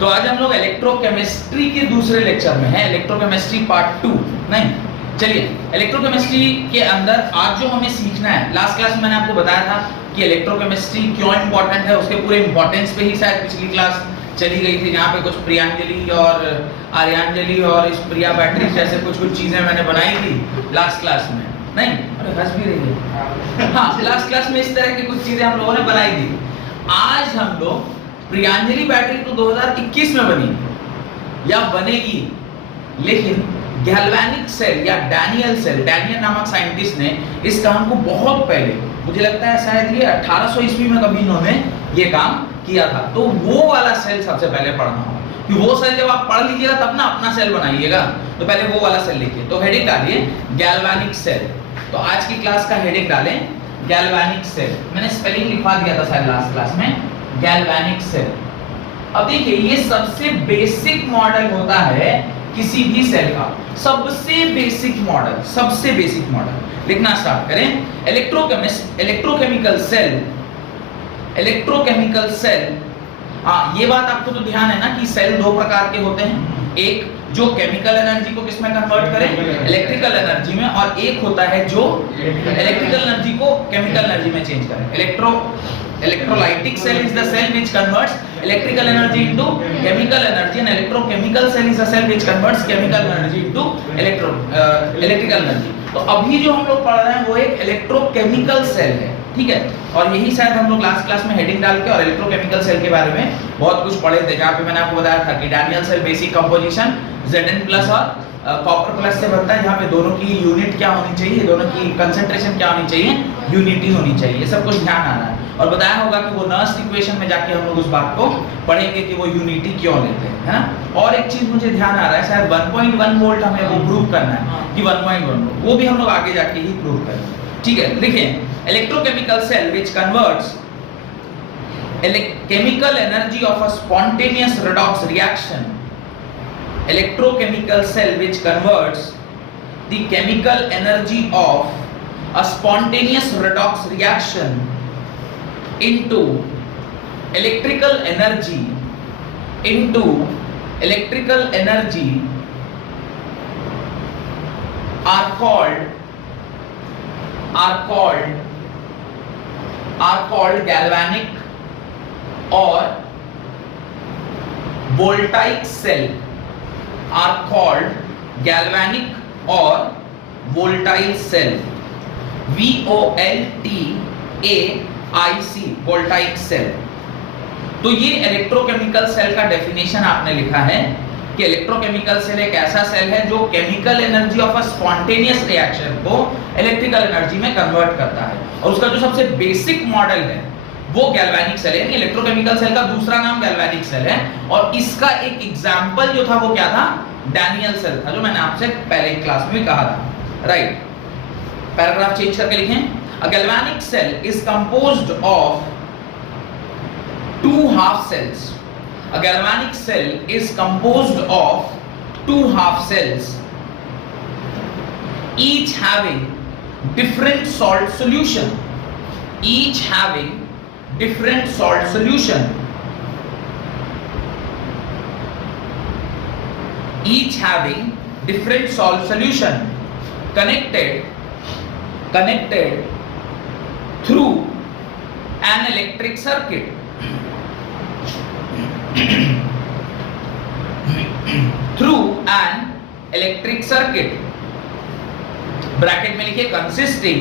तो आज हम लोग इलेक्ट्रोकेमिस्ट्री के दूसरे लेक्चर में हैं, इलेक्ट्रोकेमिस्ट्री पार्ट 2। नहीं, चलिए इलेक्ट्रोकेमिस्ट्री के अंदर आज जो हमें सीखना है, लास्ट क्लास में मैंने आपको बताया था कि इलेक्ट्रोकेमिस्ट्री क्यों इंपॉर्टेंट है, उसके पूरे इंपॉर्टेंस पे ही शायद पिछली क्लास चली गई थी, जहाँ पे कुछ प्रियांजलि और आर्यांजलि और इस प्रिया बैटरी जैसे कुछ चीजें मैंने बनाई थी लास्ट क्लास में। नहीं, अरे हंस भी रही है। हाँ, लास्ट क्लास में इस तरह की कुछ चीजें हम लोगों ने बनाई थी। आज हम लोग प्रियांजलि बैटरी तो 2021 में बनी या बनेगी, लेकिन गैल्वेनिक सेल या डैनियल सेल, डैनियल नामक साइंटिस्ट ने इस काम को बहुत पहले, मुझे लगता है शायद ये 1800 ईस्वी में कभी इन्होंने ये काम किया था। तो वो वाला सेल सबसे पहले पढ़ना होगा, कि वो सेल जब आप पढ़ लीजिएगा तब ना अपना सेल बनाइएगा, तो पहले वो वाला सेल लिखिए। तो हेडिंग डालिए गैल्वेनिक सेल। तो आज की क्लास का हेडिंग डालें गैल्वेनिक सेल। मैंने स्पेलिंग लिखवा दिया था शायद लास्ट क्लास में, गैल्वेनिक सेल। अब देखिए, ये सबसे बेसिक मॉडल होता है किसी भी सेल का, सबसे बेसिक मॉडल, सबसे बेसिक मॉडल। लिखना स्टार्ट करें। Electrochemical cell, electrochemical cell. हाँ, ये बात आपको तो ध्यान है ना कि सेल दो प्रकार के होते हैं, एक जो केमिकल एनर्जी को किस में कन्वर्ट करे, इलेक्ट्रिकल एनर्जी में, और एक होता है जो इलेक्ट्रिकल एनर्जी को केमिकल एनर्जी में चेंज करे। Electrolytic cell is the cell which converts electrical energy into chemical energy, and electrochemical cell is the cell which converts chemical energy into electrical energy। तो अभी जो हम लोग पढ़ रहे हैं वो एक इलेक्ट्रोकेमिकल सेल है, ठीक है। और यही शायद हम लोग लास्ट क्लास में हेडिंग डाल के और इलेक्ट्रोकेमिकल सेल के बारे में बहुत कुछ पढ़े थे, जहाँ पे मैंने आपको बताया था कि Daniell cell basic composition Zn+ और कॉपर प्लस से बनता है, जहाँ पे दोनों की यूनिट क्या होनी चाहिए, दोनों की कंसंट्रेशन क्या होनी चाहिए, यूनिटी होनी चाहिए। ये सब कुछ ध्यान आ रहा है, और बताया होगा कि वो नर्स्ट इक्वेशन में जाके हम लोग उस बात को पढ़ेंगे कि वो यूनिटी क्यों लेते हैं, है ना। और एक चीज मुझे ध्यान आ रहा है, शायद 1.1 वोल्ट हमें वो प्रूव करना है कि 1.1 वोल्ट, वो भी हम लोग आगे जाके ही प्रूव करेंगे, ठीक है। लिखें, electrochemical cell which converts chemical energy of a spontaneous redox reaction, electrochemical cell which converts the chemical energy of a spontaneous redox reaction into electrical energy are called galvanic or voltaic cell, are called galvanic or voltaic cell, VOLTAIC, voltaic cell। तो ये electrochemical cell का definition आपने लिखा है कि electrochemical cell एक ऐसा cell है जो chemical energy of a spontaneous reaction को इलेक्ट्रिकल एनर्जी में कन्वर्ट करता है, और उसका जो सबसे बेसिक मॉडल है वो गैल्वेनिक सेल है। इलेक्ट्रोकेमिकल सेल का दूसरा नाम गैल्वेनिक सेल है, और इसका एक एग्जांपल जो था वो क्या था, डैनियल सेल था, जो मैंने आपसे पहले क्लास में कहा था, राइट। पैराग्राफ चेंज करके लिखें, a galvanic cell is composed of two half cells। A galvanic cell is composed of two half cells, each having different salt solution, each having different salt solution, each having different salt solution, connected through an electric circuit, through an electric circuit, bracket में लिखिए, consisting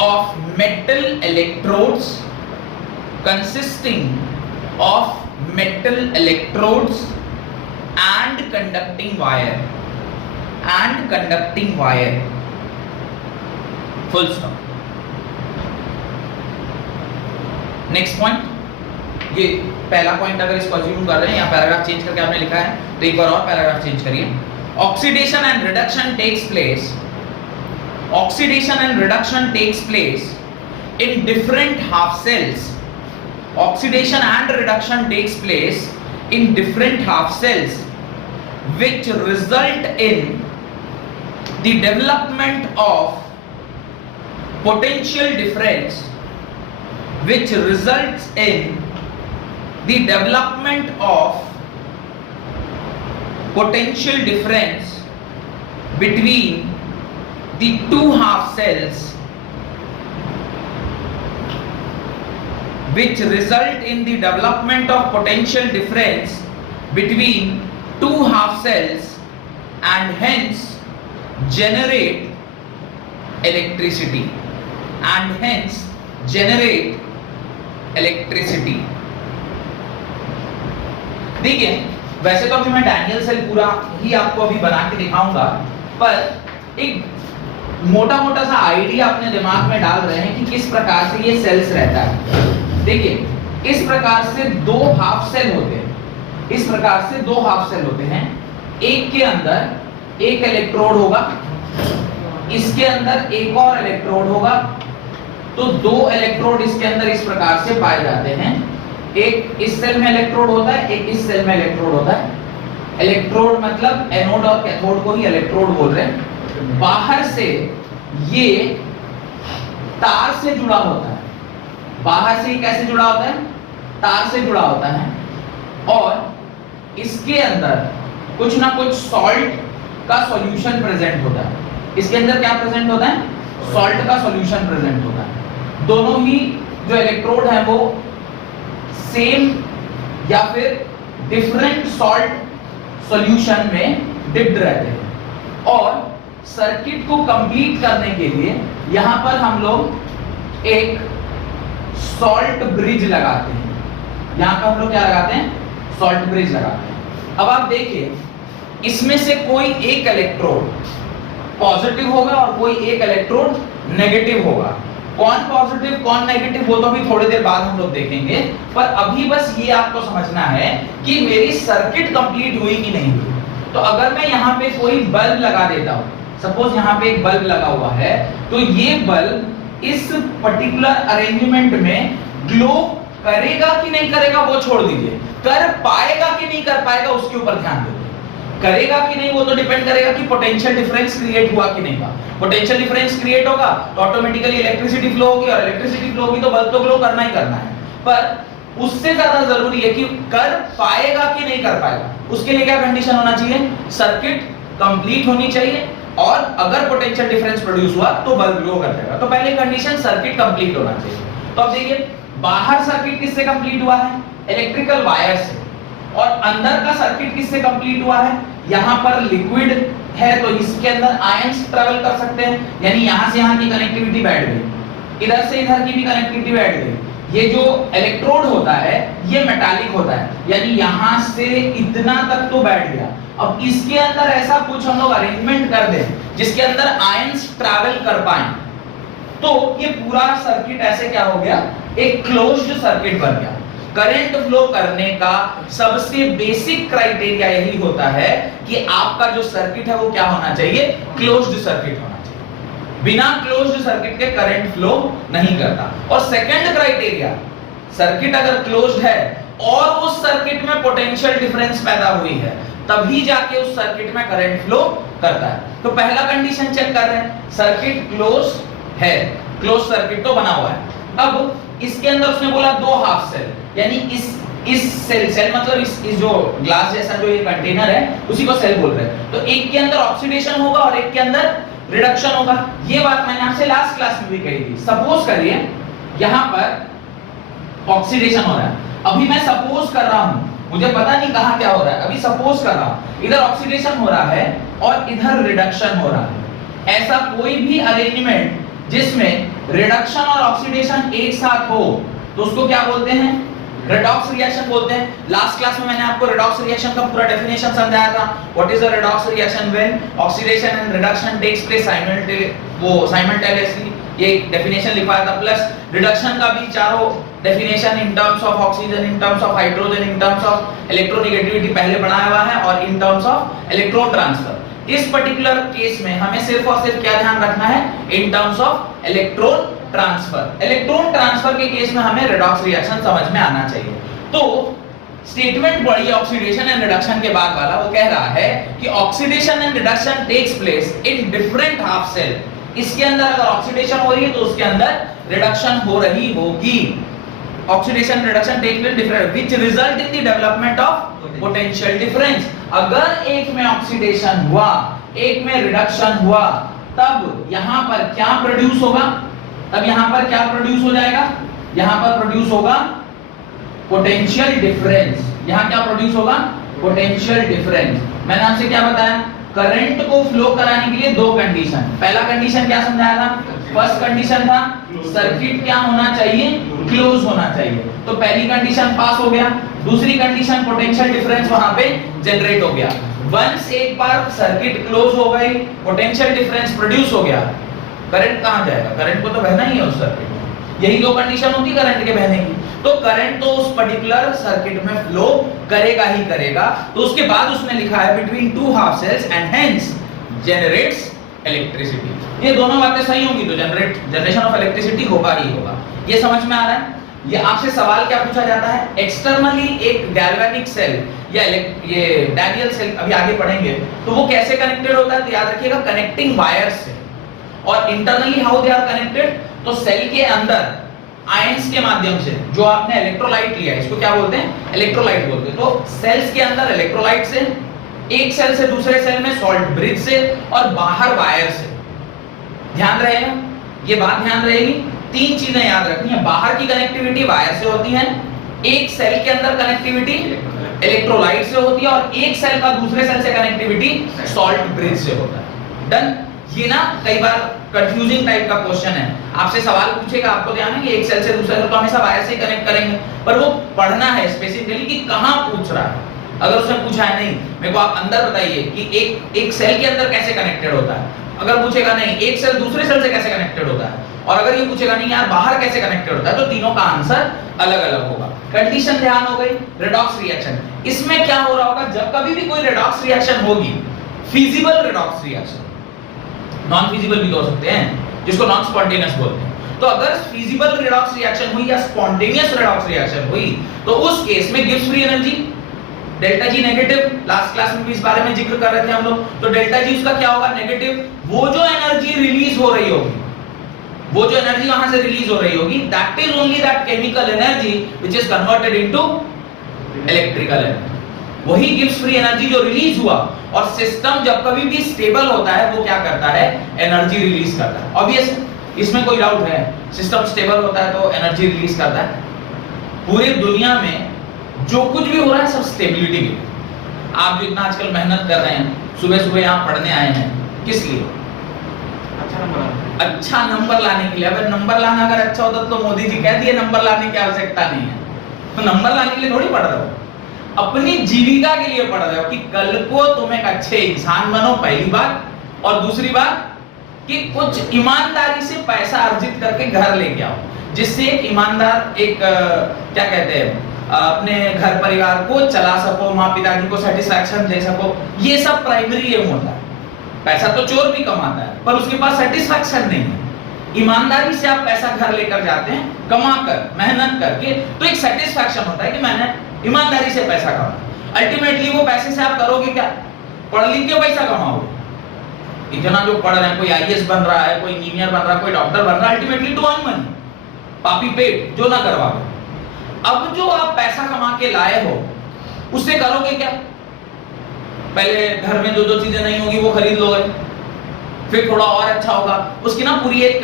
of metal electrodes, consisting of metal electrodes and conducting wire, full stop। Next point, ये पहला point अगर इसको assume कर रहे हैं, या पैराग्राफ चेंज करके आपने लिखा है तो एक बार और पैराग्राफ चेंज करिए। Oxidation and reduction takes place, oxidation and reduction takes place in different half cells, oxidation and reduction takes place in different half cells, which result in the development of potential difference, which results in the development of potential difference between the two half cells which result in the development of potential difference between two half cells and hence generate electricity देखिए, वैसे तो अभी मैं Daniel cell पूरा ही आपको अभी बना के दिखाऊंगा, पर एक मोटा सा आइडिया अपने दिमाग में डाल रहे हैं कि किस प्रकार से ये सेल्स रहता है। देखिए, इस प्रकार से दो हाफ सेल होते हैं, एक के अंदर एक इलेक्ट्रोड होगा, इसके अंदर एक और इलेक्ट्रोड होगा, तो दो इलेक्ट्रोड इसके अंदर इस प्रकार से पाए जाते हैं। एक इस सेल में इलेक्ट्रोड होता है, एक इस सेल में इलेक्ट्रोड होता है। इलेक्ट्रोड मतलब एनोड और कैथोड को ही इलेक्ट्रोड बोल रहे हैं। बाहर से ये तार से जुड़ा होता है, बाहर से कैसे जुड़ा होता है, तार से जुड़ा होता है, और इसके अंदर कुछ ना कुछ सॉल्ट का सॉल्यूशन प्रेजेंट होता है। इसके अंदर क्या प्रेजेंट होता है, सॉल्ट का सॉल्यूशन प्रेजेंट होता है। दोनों ही जो इलेक्ट्रोड है वो सेम या फिर डिफरेंट सॉल्ट सॉल्यूशन में डिप्ड रहते हैं, और सर्किट को कंप्लीट करने के लिए यहां पर हम लोग एक सॉल्ट ब्रिज लगाते हैं। यहां पर हम लोग क्या लगाते हैं, सॉल्ट ब्रिज लगाते हैं। अब आप देखिए, इसमें से कोई एक इलेक्ट्रोड पॉजिटिव होगा और कोई एक इलेक्ट्रोड नेगेटिव होगा। कौन पॉजिटिव कौन नेगेटिव वो तो अभी थोड़ी देर बाद हम लोग देखेंगे, पर अभी बस ये आपको समझना है कि मेरी सर्किट कंप्लीट हुई कि नहीं हुई। तो अगर मैं यहाँ पे कोई बल्ब लगा देता हूँ, सपोज यहाँ पे एक बल्ब लगा हुआ है, तो ये बल्ब इस पर्टिकुलर अरेंजमेंट में ग्लो करेगा कि नहीं करेगा वो छोड़ दीजिए, कर पाएगा कि नहीं कर पाएगा उसके ऊपर ध्यान दीजिए। करेगा कि नहीं वो तो डिपेंड करेगा कि पोटेंशियल डिफरेंस क्रिएट हुआ कि नहीं हुआ। पोटेंशियल डिफरेंस क्रिएट होगा तो ऑटोमेटिकली इलेक्ट्रिसिटी फ्लो होगी, और इलेक्ट्रिसिटी फ्लो होगी तो बल्ब तो ग्लो करना ही करना है। पर उससे ज्यादा जरूरी है कि कर पाएगा कि नहीं कर पाएगा। उसके लिए क्या कंडीशन होना चाहिए, सर्किट कंप्लीट होनी चाहिए, और अगर पोटेंशियल डिफरेंस प्रोड्यूस हुआ तो बल्ब ग्लो कर जाएगा। तो पहले कंडीशन सर्किट कंप्लीट होना चाहिए। तो अब देखिए, बाहर सर्किट किससे कंप्लीट हुआ है, इलेक्ट्रिकल वायर से, और अंदर का सर्किट किससे कंप्लीट हुआ है, यहां पर लिक्विड है तो इसके अंदर आयंस ट्रेवल कर सकते हैं, यानी यहां से यहां की कनेक्टिविटी बैठ गई, इधर से इधर की भी कनेक्टिविटी बैठ गई। ये जो इलेक्ट्रोड होता है ये मेटालिक होता है, यानी यहां से इतना तक तो बैठ गया। अब इसके अंदर ऐसा कुछ हम लोग अरेंजमेंट कर दें जिसके अंदर आयंस ट्रैवल कर पाए, तो ये पूरा सर्किट ऐसे क्या हो गया, एक क्लोज्ड सर्किट बन गया। करंट फ्लो करने का सबसे बेसिक क्राइटेरिया यही होता है कि आपका जो सर्किट है वो क्या होना चाहिए, क्लोज्ड सर्किट होना चाहिए। बिना क्लोज्ड सर्किट के करंट फ्लो नहीं करता। और सेकंड क्राइटेरिया, सर्किट अगर क्लोज्ड है और उस सर्किट में पोटेंशियल डिफरेंस पैदा हुई है, तभी जाके उस सर्किट में करंट फ्लो करता है। तो पहला कंडीशन चेक कर रहे हैं, सर्किट क्लोज है, क्लोज सर्किट तो बना हुआ है। अब इसके अंदर उसने बोला दो हाफ सेल, यानी इस सेल मतलब इस जो ग्लास जैसा जो ये कंटेनर है उसी को सेल बोल रहे हैं। तो एक के अंदर ऑक्सीडेशन होगा और एक के अंदर रिडक्शन होगा। ये बात मैंने आपसे लास्ट क्लास में भी कही थी। सपोज करिए यहां पर ऑक्सीडेशन हो रहा है, अभी मैं सपोज कर रहा हूं, मुझे पता नहीं कहां क्या हो रहा है, अभी सपोज कर रहा हूं इधर ऑक्सीडेशन हो रहा है और इधर रिडक्शन हो रहा है। ऐसा कोई भी अरेंजमेंट जिसमें रिडक्शन और ऑक्सीडेशन एक साथ हो तो उसको क्या बोलते हैं, रेडॉक्स रिएक्शन बोलते हैं। लास्ट क्लास में मैंने आपको रेडॉक्स रिएक्शन का पूरा डेफिनेशन समझाया था। What is a redox reaction, when oxidation and reduction takes place simultaneously, ये डेफिनेशन लिखवाया था। प्लस रिडक्शन का भी चारों definition in terms of oxygen, in terms of hydrogen, in terms of electronegativity पहले बनाया हुआ है, और in terms of electron transfer. इस पर्टिकुलर केस में हमें सिर्फ और सिर्फ क्या ध्यान रखना है, in terms of electron transfer. Electron transfer के केस में हमें रेडॉक्स रिएक्शन समझ में आना चाहिए। तो स्टेटमेंट पढ़िए ऑक्सीडेशन एंड रिडक्शन के बाद वाला, वो कह रहा है कि oxidation and reduction takes place in different half cell. इसके अंदर अगर ऑक्सीडेशन हो रही है तो उसके अंदर रिडक्शन हो रही होगी। Oxidation reduction take place different which result in the development of potential difference. अगर एक में ऑक्सीडेशन हुआ, एक में रिडक्शन हुआ, तब यहां पर क्या प्रोड्यूस होगा? तब यहां पर क्या प्रोड्यूस हो जाएगा? यहां पर प्रोड्यूस होगा पोटेंशियल डिफरेंस। यहां क्या प्रोड्यूस होगा? Potential difference. मैंने आपसे क्या बताया? करंट को फ्लो कराने के लिए दो कंडीशन। पहला कंडीशन क्या समझाया था? फर्स्ट कंडीशन था सर्किट क्या होना चाहिए? क्लोज होना चाहिए। तो पहली कंडीशन पास हो गया। दूसरी कंडीशन पोटेंशियल डिफरेंस वहां पे जनरेट हो गया। वंस एक बार सर्किट क्लोज हो गई, पोटेंशियल डिफरेंस प्रोड्यूस हो गया, करंट कहां जाएगा? करंट को तो बहना ही है उस सर्किट में। यही दो कंडीशन होती करंट के बहने की। तो करंट तो उस पर्टिकुलर सर्किट में फ्लो करेगा ही करेगा। तो उसके बाद उसने लिखा है between two half cells and hence generates electricity. ये दोनों बातें सही होंगी तो जनरेशन ऑफ इलेक्ट्रिसिटी होगा ही होगा। ये समझ में आ रहा है? ये आपसे सवाल क्या पूछा जाता है? एक्सटर्नली एक गैल्वेनिक सेल या ये डायरियल सेल अभी आगे पढ़ेंगे तो वो कैसे कनेक्टेड होता है? तो याद रखिएगा कनेक्टिंग वायर्स से। और internally how they are connected? तो सेल के अंदर आयंस के माध्यम से, जो आपने इलेक्ट्रोलाइट लिया है, इसको क्या बोलते हैं? इलेक्ट्रोलाइट बोलते हैं। तो सेल्स के अंदर इलेक्ट्रोलाइट से, एक सेल से दूसरे सेल में सॉल्ट ब्रिज से, और बाहर वायर से। ध्यान रहेगा, ये बात ध्यान रहेगी। तीन चीजें याद रखनी है। बाहर की कनेक्टिविटी वायर से होती है, एक सेल के अंदर कनेक्टिविटी इलेक्ट्रोलाइट से होती है, और एक सेल का दूसरे सेल से कनेक्टिविटी सॉल्ट ब्रिज से होता है। डन? ये ना कई बार कंफ्यूजिंग टाइप का क्वेश्चन है, आपसे सवाल पूछेगा, आपको ध्यान है कि एक सेल से दूसरे सेल तो हमेशा वायर से ही कनेक्ट करेंगे, पर वो पढ़ना है स्पेसिफिकली कि कहां पूछ रहा है। अगर उसने पूछा है नहीं, मेरे को आप अंदर बताइए कि एक सेल के अंदर कैसे कनेक्टेड होता है। अगर पूछेगा नहीं एक सेल दूसरे सेल से कैसे कनेक्टेड होता है, और अगर ये पूछेगा नहीं यार बाहर कैसे कनेक्टेड होता है, तो तीनों का आंसर अलग अलग होगा। कंडीशन ध्यान हो गई। रेडॉक्स रिएक्शन, इसमें क्या हो रहा होगा? जब कभी भी कोई रेडॉक्स रिएक्शन होगी, feasible redox reaction, non feasible भी हो सकते हैं, जिसको नॉन स्पॉन्टेनियस बोलते हैं। तो अगर फिजिबल रेडॉक्स रिएक्शन हुई या स्पॉन्टेनियस रेडॉक्स रिएक्शन हुई, तो उस केस में gives free energy delta G negative. Last class में भी इस बारे में जिक्र कर रहे थे हम लोग। तो डेल्टा जी उसका क्या होगा? नेगेटिव। वो जो एनर्जी रिलीज हो रही होगी, वो जो एनर्जी वहां से रिलीज हो रही होगी, that is only that chemical energy which is converted into electrical energy. वही गिव्स फ्री एनर्जी जो रिलीज हुआ। और सिस्टम जब कभी भी स्टेबल होता है, वो क्या करता है? एनर्जी रिलीज करता है। ऑब्वियस, इसमें कोई डाउट है? सिस्टम स्टेबल होता है तो एनर्जी रिलीज करता है। पूरी दुनिया में जो कुछ भी हो रहा है सब स्टेबिलिटी के लिए। आप जो इतना आजकल मेहनत कर रहे हैं, सुबह सुबह यहाँ पढ़ने आए हैं, किस लिए? अच्छा नंबर लाने के लिए। अगर नंबर लाना अगर अच्छा होता तो मोदी जी कह दिए नंबर लाने की आवश्यकता नहीं है। तो नंबर लाने के लिए थोड़ी पढ़ रहे हो, अपनी जीविका के लिए पढ़ रहे हो कि कल को तुम एक अच्छे इंसान बनो, पहली बात। और दूसरी बात कि कुछ ईमानदारी से पैसा अर्जित करके घर लेके आओ, जिससे एक ईमानदार एक क्या कहते हैं अपने घर परिवार को चला सको, माँ पिताजी को सेटिस्फैक्शन दे सको। ये सब प्राइमरी एम होता है। पैसा तो चोर भी कमाता है, पर उसके पास सेटिस्फैक्शन नहीं है। ईमानदारी से आप पैसा घर लेकर जाते हैं, कमा कर, मेहनत करके, तो एक सेटिस्फैक्शन होता है कि मैंने ईमानदारी से पैसा कमाया। अल्टीमेटली वो पैसे से आप करोगे क्या? पढ़ लिख के पैसा कमाओगे। इतना जो पढ़ रहे हैं, कोई आईएएस बन रहा है, कोई इंजीनियर बन रहा है, कोई डॉक्टर बन रहा है, अल्टीमेटली टू अर्न मनी, पापी पेट जो ना करवाओ। अब जो आप पैसा कमा के लाए हो, उससे करोगे क्या? पहले घर में जो जो चीजें नहीं होगी वो खरीद लोगे, फिर थोड़ा और अच्छा होगा। उसकी ना पूरी एक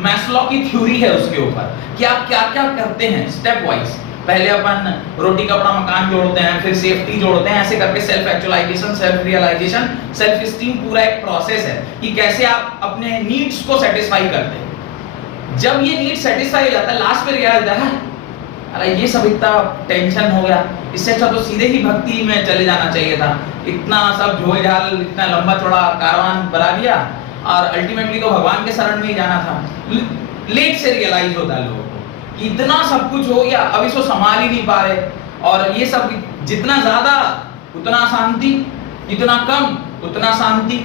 मैस्लो की थ्योरी है उसके ऊपर कि आप क्या क्या करते हैं स्टेप वाइज। पहले अपन रोटी कपड़ा मकान जोड़ते हैं, फिर सेफ्टी जोड़ते हैं, ऐसे करके self actualization, self realization, self esteem, पूरा एक प्रोसेस है कि कैसे आप अपने नीड्स को सेटिस्फाई करते हैं। जब ये नीड सेटिस्फाई हो जाता है, लास्ट में रियलाइज होता है अरे ये सब इतना टेंशन हो गया, इससे अच्छा तो सीधे ही भक्ति में चले जाना चाहिए था। इतना सब झोल झाल, इतना लंबा चौड़ा कारवान बना दिया, और अल्टीमेटली तो भगवान के शरण में ही जाना था। लेट से रियलाइज होता है लोगों को कि इतना सब कुछ हो गया, अब इसको संभाल ही नहीं पा रहे। और ये सब जितना ज्यादा उतना शांति, जितना कम उतना शांति।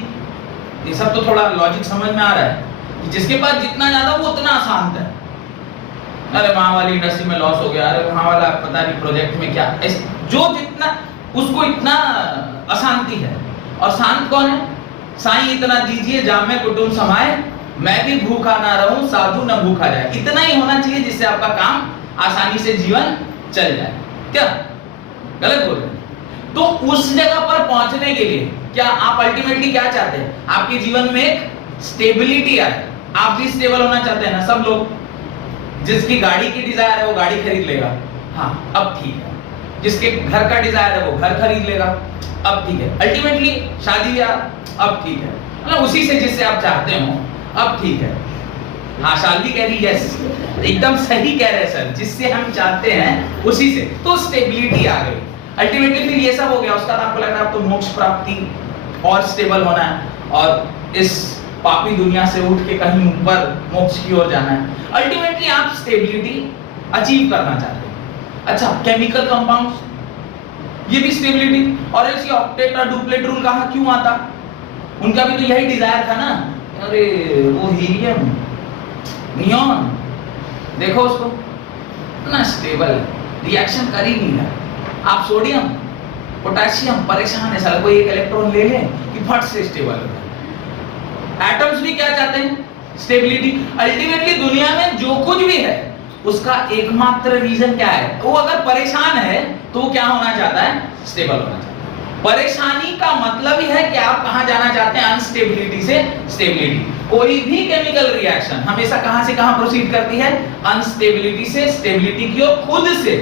ये सब तो थोड़ा लॉजिक समझ में आ रहा है कि जिसके पास जितना ज्यादा वो उतना अशांत है। अरे वहां वाली इंडस्ट्री में लॉस हो गया, अरे वहां वाला पता नहीं प्रोजेक्ट में क्या, जो जितना उसको इतना अशांति है। और शांत कौन है? साईं इतना दीजिए जामे कुटुंब समाए, मैं भी भूखा ना रहूं साधु न भूखा जाए। इतना ही होना चाहिए जिससे आपका काम आसानी से जीवन चल जाए। क्या गलत बोल रहे हैं? तो उस जगह पर पहुंचने के लिए क्या आप अल्टीमेटली क्या चाहते हैं? आपके जीवन में एक स्टेबिलिटी आए। आप भी स्टेबल होना चाहते हैं ना? सब लोग, जिसकी गाड़ी की डिजायर है वो गाड़ी खरीद लेगा, हाँ अब ठीक है। जिसके घर का डिजायर है वो घर खरीद लेगा, अब ठीक है। अल्टीमेटली शादी ब्याह, अब ठीक है, मतलब उसी से जिससे आप चाहते हो, अब ठीक है। हाँ शादी कह रही, यस एकदम सही कह रहे हैं सर, जिससे हम चाहते हैं उसी से, तो स्टेबिलिटी आ गई। अल्टीमेटली फिर ये सब हो गया, उसका आपको लग रहा है आपको मोक्ष प्राप्ति और स्टेबल होना है और इस पापी दुनिया से उठ के कहीं ऊपर मोक्ष की ओर जाना है। अल्टीमेटली आप स्टेबिलिटी अचीव करना चाहते हैं। अच्छा, केमिकल कंपाउंड्स, ये भी स्टेबिलिटी, और ऐसी ऑक्टेट और डुप्लेट रूल कहाँ क्यों आता? उनका भी तो यही डिजायर था ना, अरे वो हीलियम, नियॉन, देखो उसको ना स्टेबल रिएक्शन कर ही नहीं रहा। आप सोडियम पोटेशियम परेशान है साला, कोई एक इलेक्ट्रॉन ले ले कि फट से स्टेबल हो जाए। एटम्स भी क्या चाहते हैं? स्टेबिलिटी। अल्टीमेटली दुनिया में जो कुछ भी है उसका एकमात्र रीजन क्या है? वो अगर परेशान है तो वो क्या होना चाहता है? स्टेबल होना चाहता है। परेशानी का मतलब ही है कि आप कहां जाना चाहते हैं? अनस्टेबिलिटी से स्टेबिलिटी। कोई भी केमिकल रिएक्शन हमेशा कहां से कहां प्रोसीड करती है? अनस्टेबिलिटी से स्टेबिलिटी की ओर, खुद से,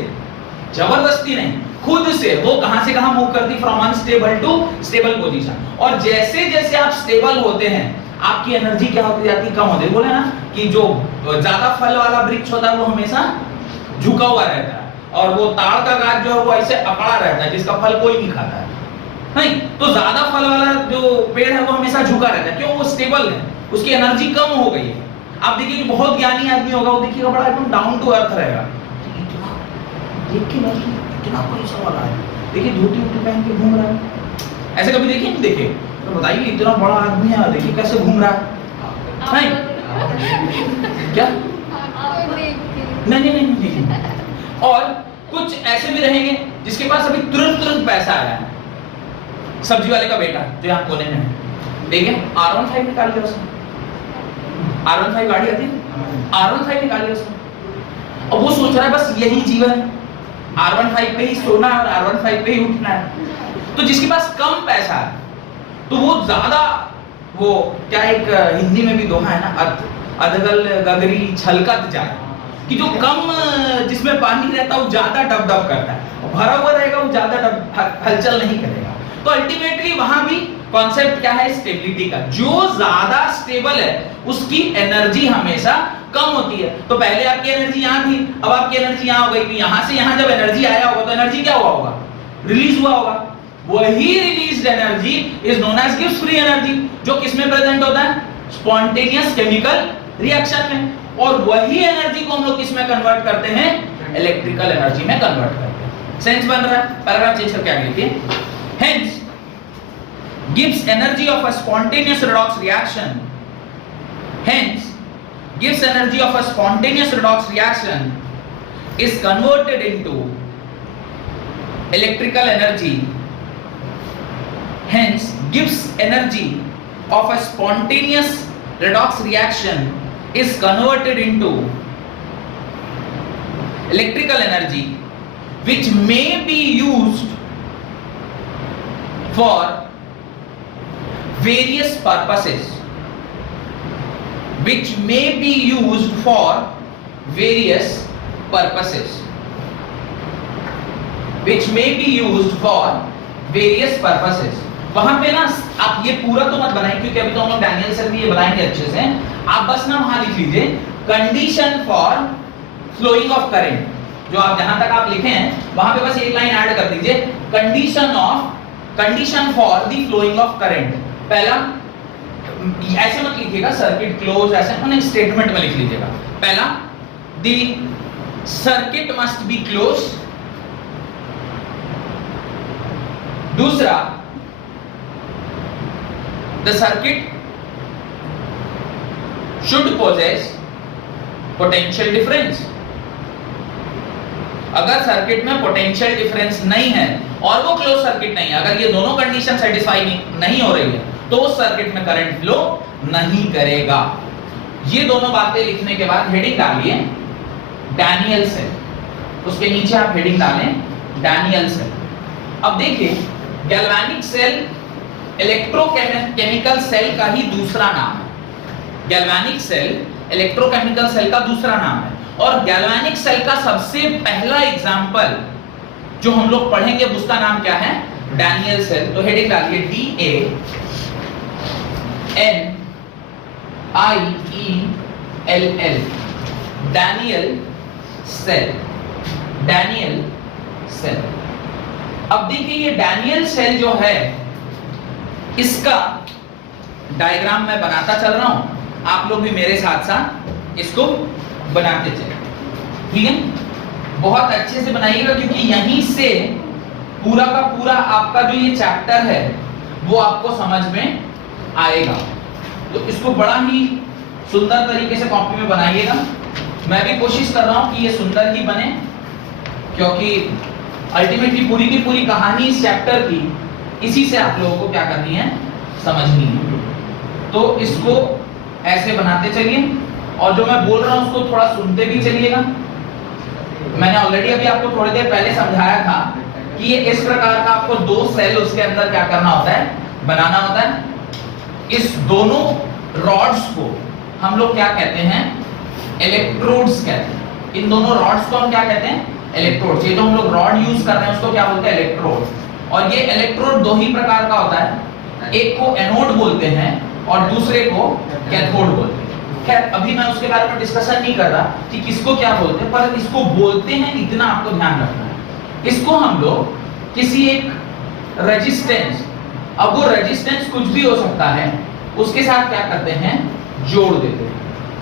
जबरदस्ती नहीं, खुद से वो कहां से कहां मूव करती? From unstable to stable position. और जैसे जैसे आप स्टेबल होते हैं आपकी एनर्जी क्या होती जाती है? कम होती है। बोले ना कि जो ज्यादा फल वाला वृक्ष होता है वो हमेशा झुका हुआ रहता है, और वो ताड़ का गाछ जो है वो ऐसे अकड़ा रहता है जिसका फल कोई नहीं खाता है, नहीं। तो ज्यादा फल वाला जो पेड़ है वो हमेशा झुका रहता है, क्यों? वो स्टेबल है, उसकी एनर्जी कम हो गई है। आप देखिए कि बहुत ज्ञानी आदमी होगा, वो देखिएगा बड़ा एकदम डाउन टू अर्थ रहेगा, देख के इतना पैसा वाला है, देखिए धोती वोती पहन के घूम रहा है, ऐसे कभी देखिए? नहीं देखे? तो बताइए इतना बड़ा आदमी है, देखिए कैसे घूम रहा है। नहीं क्या? नहीं नहीं नहीं। और कुछ ऐसे भी रहेंगे जिसके पास अभी तुरंत पैसा आया है। सब्जी वाले का बेटा जो यहाँ कोने में है, देखिए R15 निकाल लिया उसने, R15 गाड़ी आती है, R15 निकाल लिया उसने। अब वो सोच रहा है बस यही जीवन है, R15 पे ही सोना है और R15 पे ही उठना है। तो जिसके पास कम पैसा है तो वो ज्यादा, वो क्या एक हिंदी में भी दोहा है ना, अधगल गगरी छलकत जाए, कि जो कम जिसमें पानी रहता है वो ज्यादा डब डब करता है, भरा हुआ रहेगा वो ज्यादा हलचल नहीं करेगा। तो अल्टीमेटली वहां भी कॉन्सेप्ट क्या है? स्टेबिलिटी का। जो ज्यादा स्टेबल है उसकी एनर्जी हमेशा कम होती है। तो पहले आपकी एनर्जी यहाँ थी, अब आपकी एनर्जी यहाँ हो गई, तो यहाँ से यहाँ जब एनर्जी आया होगा तो एनर्जी क्या हुआ होगा? रिलीज हुआ होगा। वही released energy is known as गिव्स फ्री एनर्जी, जो किसमें प्रेजेंट होता है? स्पॉन्टेनियस केमिकल रिएक्शन में। और वही एनर्जी को हम लोग किसमें कन्वर्ट करते हैं? इलेक्ट्रिकल एनर्जी में कन्वर्ट करते हैं। सेंस बन रहा है? पैराग्राफ चेंज करके आगे लिखिए। Hence, gives energy of a spontaneous redox reaction. Hence, gives energy of a spontaneous redox reaction is converted into electrical energy. Hence, gives energy of a spontaneous redox reaction is converted into electrical energy, which may be used for various purposes, which may be used for various purposes, which may be used for various purposes। वहां पे ना आप ये पूरा तो मत बनाइए क्योंकि अभी तो हम लोग डैनियल सर भी ये बनाएंगे अच्छे से। आप बस ना वहां लिख लीजिए condition for flowing of current, जो आप जहां तक आप लिखे हैं वहां पे बस एक लाइन ऐड कर दीजिए, condition for the flowing of current. पहला ऐसे मत लिखिएगा सर्किट क्लोज, ऐसे नहीं, स्टेटमेंट में लिख लीजिएगा। पहला the circuit must be close, दूसरा the circuit should possess potential difference. अगर सर्किट में पोटेंशियल डिफरेंस नहीं है और वो क्लोज सर्किट नहीं है, अगर ये दोनों कंडीशन सेटिस्फाई नहीं हो रही है तो उस सर्किट में करंट फ्लो नहीं करेगा। ये दोनों बातें लिखने के बाद हेडिंग डालिए डैनियल सेल। उसके नीचे आप हेडिंग डालें डैनियल सेल। अब देखिए गैल्वेनिक सेल इलेक्ट्रोकेमिकल सेल का ही दूसरा नाम है। गैल्वेनिक सेल इलेक्ट्रोकेमिकल सेल का दूसरा नाम है और गैल्वेनिक सेल का सबसे पहला एग्जांपल जो हम लोग पढ़ेंगे उसका नाम क्या है? Daniell cell. तो हेडिंग डालिए DANIELL, Daniell cell. Daniell cell. अब देखिए ये डैनियल सेल जो है इसका डायग्राम मैं बनाता चल रहा हूं, आप लोग भी मेरे साथ साथ इसको बनाते चले, ठीक है? बहुत अच्छे से बनाइएगा क्योंकि यहीं से पूरा का पूरा आपका जो ये चैप्टर है वो आपको समझ में आएगा। तो इसको बड़ा ही सुंदर तरीके से कॉपी में बनाइएगा। मैं भी कोशिश कर रहा हूं कि ये सुंदर ही बने क्योंकि अल्टीमेटली पूरी की पूरी कहानी इस चैप्टर की इसी से आप लोगों को क्या करनी है? समझनी है। तो इसको ऐसे बनाते चलिए और जो मैं बोल रहा हूं उसको थोड़ा सुनते भी चलिएगा। मैंने ऑलरेडी अभी आपको थोड़ी देर पहले समझाया था कि ये इस प्रकार का आपको दो सेल उसके अंदर क्या करना होता है? बनाना होता है। इस दोनों रॉड्स को हम लोग क्या कहते हैं? इलेक्ट्रोड्स कहते हैं। इन दोनों रॉड्स को हम क्या कहते हैं? इलेक्ट्रोड्स। ये जो हम लोग रॉड यूज कर रहे हैं उसको क्या बोलते हैं? इलेक्ट्रोड। और ये इलेक्ट्रोड दो ही प्रकार का होता है, एक को एनोड बोलते हैं और दूसरे को कैथोड बोलते हैं। खैर अभी मैं उसके बारे में डिस्कशन नहीं कर रहा कि किसको क्या बोलते हैं, पर इसको बोलते हैं इतना आपको ध्यान रखना है। इसको हम लोग किसी एक रेजिस्टेंस, अब वो रेजिस्टेंस कुछ भी हो सकता है, उसके साथ क्या करते हैं? जोड़ देते हैं।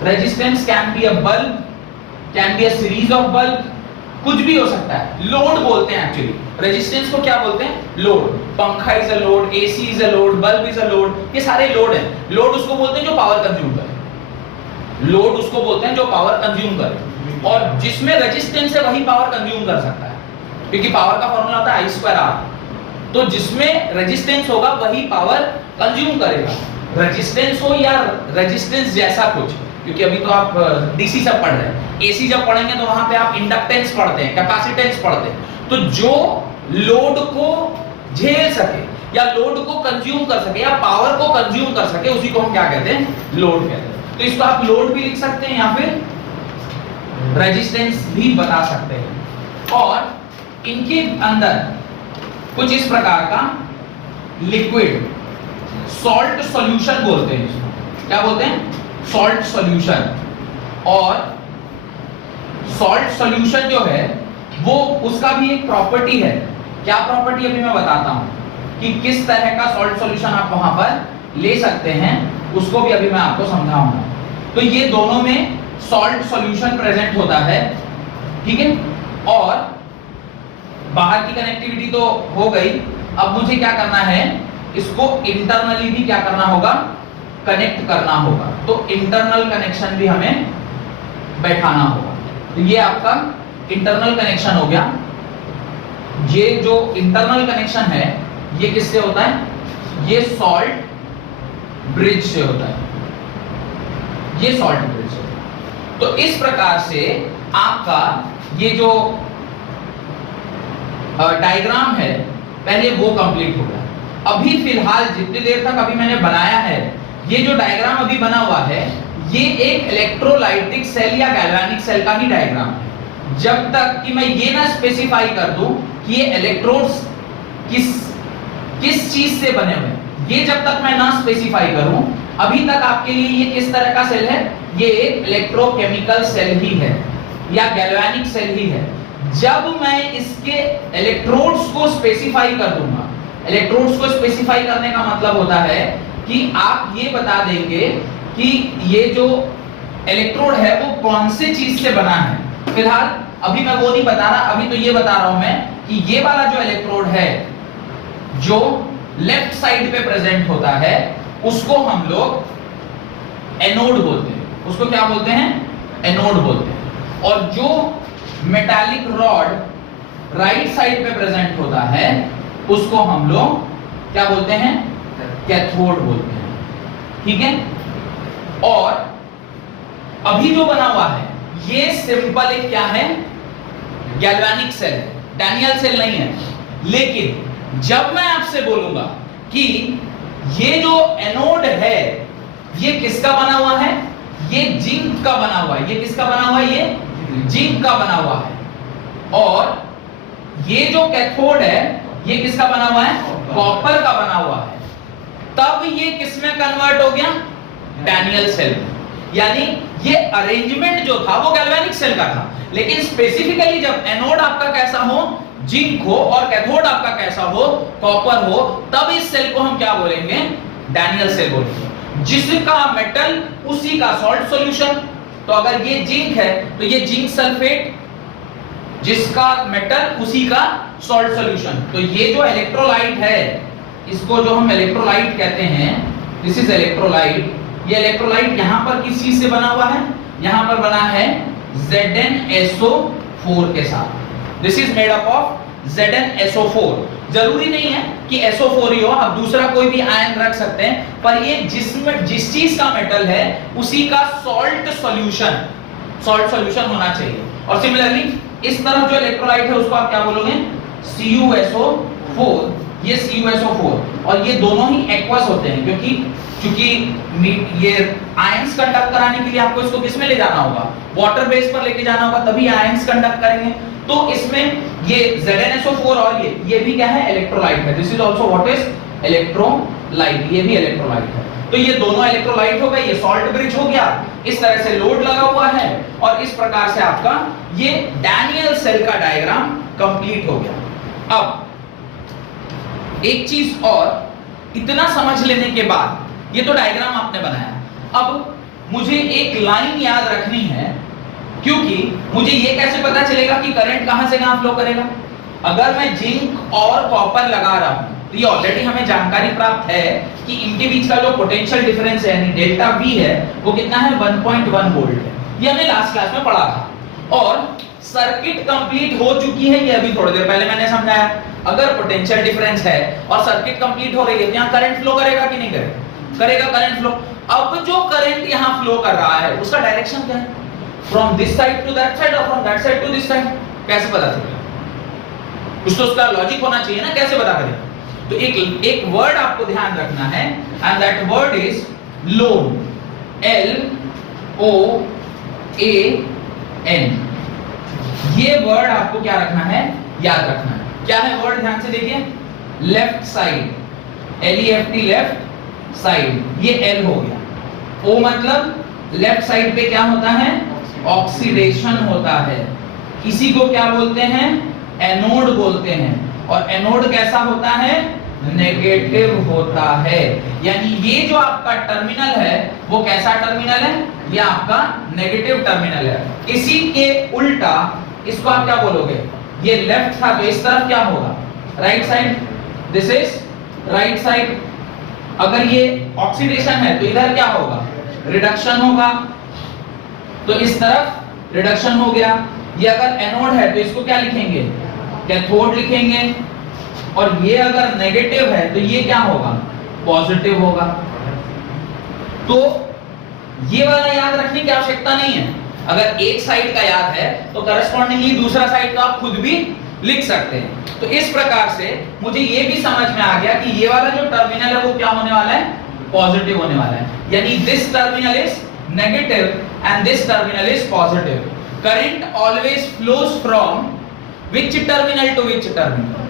Resistance can be a bulb, can be a series of bulb, कुछ भी हो सकता है। लोड बोलते हैं एक्चुअली रेजिस्टेंस को, क्या बोलते हैं? लोड। पंखा is a load, AC is a load, bulb is a load, ये सारे लोड हैं। लोड उसको बोलते हैं जो पावर कंज्यूम करे। लोड उसको बोलते हैं जो पावर कंज्यूम करे, और जिसमें रेजिस्टेंस है वही पावर कंज्यूम कर सकता है क्योंकि पावर का फॉर्मूला होता है I²R। तो जिसमें रेजिस्टेंस होगा वही पावर कंज्यूम करेगा, रेजिस्टेंस हो या रेजिस्टेंस जैसा कुछ। क्योंकि अभी तो आप डीसी सब पढ़ रहे हैं, एसी जब पढ़ेंगे तो वहां पे आप इंडक्टेंस पढ़ते हैं, कैपेसिटेंस पढ़ते हैं। तो जो लोड को झेल सके या लोड को कंज्यूम कर सके या पावर को कंज्यूम कर सके उसी को हम क्या कहते हैं? लोड कहते हैं। तो इसको आप लोड भी लिख सकते हैं या फिर रेजिस्टेंस भी बता सकते हैं। और इनके अंदर कुछ इस प्रकार का लिक्विड सॉल्ट सॉल्यूशन बोलते हैं इसको। क्या बोलते हैं? Salt solution. और सॉल्ट सॉल्यूशन जो है वो उसका भी एक प्रॉपर्टी है। क्या प्रॉपर्टी? अभी मैं बताता हूं कि किस तरह का सॉल्ट सॉल्यूशन आप वहां पर ले सकते हैं, उसको भी अभी मैं आपको समझाऊंगा। तो ये दोनों में सॉल्ट सॉल्यूशन प्रेजेंट होता है, ठीक है? और बाहर की कनेक्टिविटी तो हो गई, अब मुझे क्या करना है? इसको इंटरनली भी क्या करना होगा? कनेक्ट करना होगा। तो इंटरनल कनेक्शन भी हमें बैठाना होगा। तो ये आपका इंटरनल कनेक्शन हो गया। ये जो इंटरनल कनेक्शन है ये किससे होता है? ये सॉल्ट ब्रिज से होता है। ये सॉल्ट ब्रिज से। तो इस प्रकार से आपका ये जो डायग्राम है पहले वो कंप्लीट हो गया। अभी फिलहाल जितनी देर तक अभी मैंने बनाया है, ये जो डायग्राम अभी बना हुआ है ये एक इलेक्ट्रोलाइटिक सेल या गैल्वेनिक सेल का ही डायग्राम है। जब तक कि मैं ये ना स्पेसिफाई कर दूं कि ये इलेक्ट्रोड्स किस चीज से बने हुए हैं, ये जब तक मैं ना स्पेसिफाई करूं, अभी तक आपके लिए ये किस तरह का सेल है? ये एक इलेक्ट्रोकेमिकल सेल ही है या गैल्वेनिक सेल ही है। जब मैं इसके इलेक्ट्रोड्स को स्पेसिफाई कर दूंगा, इलेक्ट्रोड्स को स्पेसिफाई करने का मतलब होता है कि आप ये बता देंगे कि ये जो इलेक्ट्रोड है वो कौन से चीज से बना है। फिलहाल अभी मैं वो नहीं बता रहा, अभी तो ये बता रहा हूं मैं कि ये वाला जो इलेक्ट्रोड है जो लेफ्ट साइड पे प्रेजेंट होता है उसको हम लोग एनोड बोलते हैं। उसको क्या बोलते हैं? एनोड बोलते हैं। और जो मेटालिक रॉड राइट साइड पे प्रेजेंट होता है उसको हम लोग क्या बोलते हैं? कैथोड बोलते हैं, ठीक है? और अभी जो बना हुआ है ये सिंपल एक क्या है? गैल्वेनिक सेल है, डैनियल सेल नहीं है। लेकिन जब मैं आपसे बोलूंगा कि ये जो एनोड है ये किसका बना हुआ है, ये जिंक का बना हुआ है, ये किसका बना हुआ है, ये जिंक का बना हुआ है, और ये जो कैथोड है ये किसका बना हुआ है, कॉपर का बना हुआ है, तब ये किसमें कन्वर्ट हो गया, डैनियल सेल में। यानी ये अरेंजमेंट जो था वो गैल्वेनिक सेल का था, लेकिन स्पेसिफिकली जब एनोड आपका कैसा हो, जिंक हो, और कैथोड आपका कैसा हो, कॉपर हो, तब इस सेल को हम क्या बोलेंगे, डैनियल सेल बोलेंगे। जिसका मेटल उसी का सॉल्ट सॉल्यूशन, तो अगर ये जिंक है तो ये जिंक सल्फेट, जिसका मेटल उसी का सॉल्ट सॉल्यूशन। तो ये जो इलेक्ट्रोलाइट है, इसको जो हम इलेक्ट्रोलाइट कहते हैं, दिस इज इलेक्ट्रोलाइट। ये इलेक्ट्रोलाइट यहां पर किस चीज से बना हुआ है, यहां पर बना है ZnSO4 के साथ। This is made up of ZnSO4। जरूरी नहीं है कि SO4 ही हो, आप दूसरा कोई भी आयन रख सकते हैं, पर ये जिस चीज का मेटल है उसी का सॉल्ट सॉल्यूशन होना चाहिए। और सिमिलरली इस तरफ जो इलेक्ट्रोलाइट है उसको आप क्या बोलोगे, CuSO4। ये CuSO4, और ये दोनों ही एक्वस होते हैं, क्योंकि ये आयंस कंडक्ट कराने के लिए आपको इसको किस में ले जाना होगा, वाटर बेस पर लेके जाना होगा, तभी आयंस कंडक्ट करेंगे। तो इसमें ये ZnSO4 और ये भी क्या है, इलेक्ट्रोलाइट है। This is also what is electrolyte, ये भी इलेक्ट्रोलाइट है। तो ये दोनों इलेक्ट्रोलाइट हो गए, ये सॉल्ट ब्रिज हो गया, इस तरह से लोड लगा हुआ है, और इस प्रकार से आपका ये डैनियल सेल का डायग्राम कंप्लीट हो गया। अब एक चीज और, इतना समझ लेने के बाद, ये तो डायग्राम आपने बनाया, अब मुझे एक लाइन याद रखनी है, क्योंकि मुझे ये कैसे पता चलेगा कि करंट कहां से कहां फ्लो करेगा। अगर मैं जिंक और कॉपर लगा रहा हूं, तो ये ऑलरेडी हमें जानकारी प्राप्त है कि इनके बीच का जो पोटेंशियल डिफरेंस है, यानी डेल्टा V है, वो कितना है, 1.1 वोल्ट है। ये हमने लास्ट क्लास में पढ़ा था, और सर्किट कंप्लीट हो चुकी है, ये अभी थोड़ी देर पहले मैंने समझाया। अगर पोटेंशियल डिफरेंस है और सर्किट कंप्लीट हो रही है, तो यहाँ करंट फ्लो करेगा कि नहीं करेगा, करंट फ्लो। अब जो करंट यहाँ फ्लो कर रहा है उसका डायरेक्शन क्या है, from this side to that side और from that side to this side. कैसे पता चलेगा, कुछ तो उसका लॉजिक होना चाहिए ना, कैसे पता करें। तो एक वर्ड आपको ध्यान रखना है, and that word is loan, LOAN। ये वर्ड आपको क्या रखना है, याद रखना है। क्या है वर्ड, ध्यान से देखिए, left side, LEFT, left side, ये L हो गया। O मतलब लेफ्ट साइड पे क्या होता है, ऑक्सीडेशन होता है। इसी को क्या बोलते हैं, एनोड बोलते हैं, और एनोड कैसा होता है, नेगेटिव होता है। यानी ये जो आपका टर्मिनल है वो कैसा टर्मिनल है, ये आपका नेगेटिव टर्मिनल है। इसी के उल्टा इसको आप क्या बोलोगे, ये लेफ्ट था तो इस तरफ क्या होगा, right side, this is right side. अगर ये ऑक्सीडेशन है तो इधर क्या होगा, रिडक्शन होगा, तो इस तरफ रिडक्शन हो गया। ये अगर एनोड है तो इसको क्या लिखेंगे, कैथोड लिखेंगे, और ये अगर नेगेटिव है तो ये क्या होगा, पॉजिटिव होगा। तो ये वाला याद रखने की आवश्यकता नहीं है। अगर एक साइड का याद है तो करस्पॉन्डिंगली दूसरा साइड का आप खुद भी लिख सकते हैं। तो इस प्रकार से मुझे ये भी समझ में आ गया कि ये वाला जो टर्मिनल है वो क्या होने वाला है, पॉजिटिव होने वाला है। यानी this terminal is negative and this terminal is positive. Current always flows from which terminal to which terminal,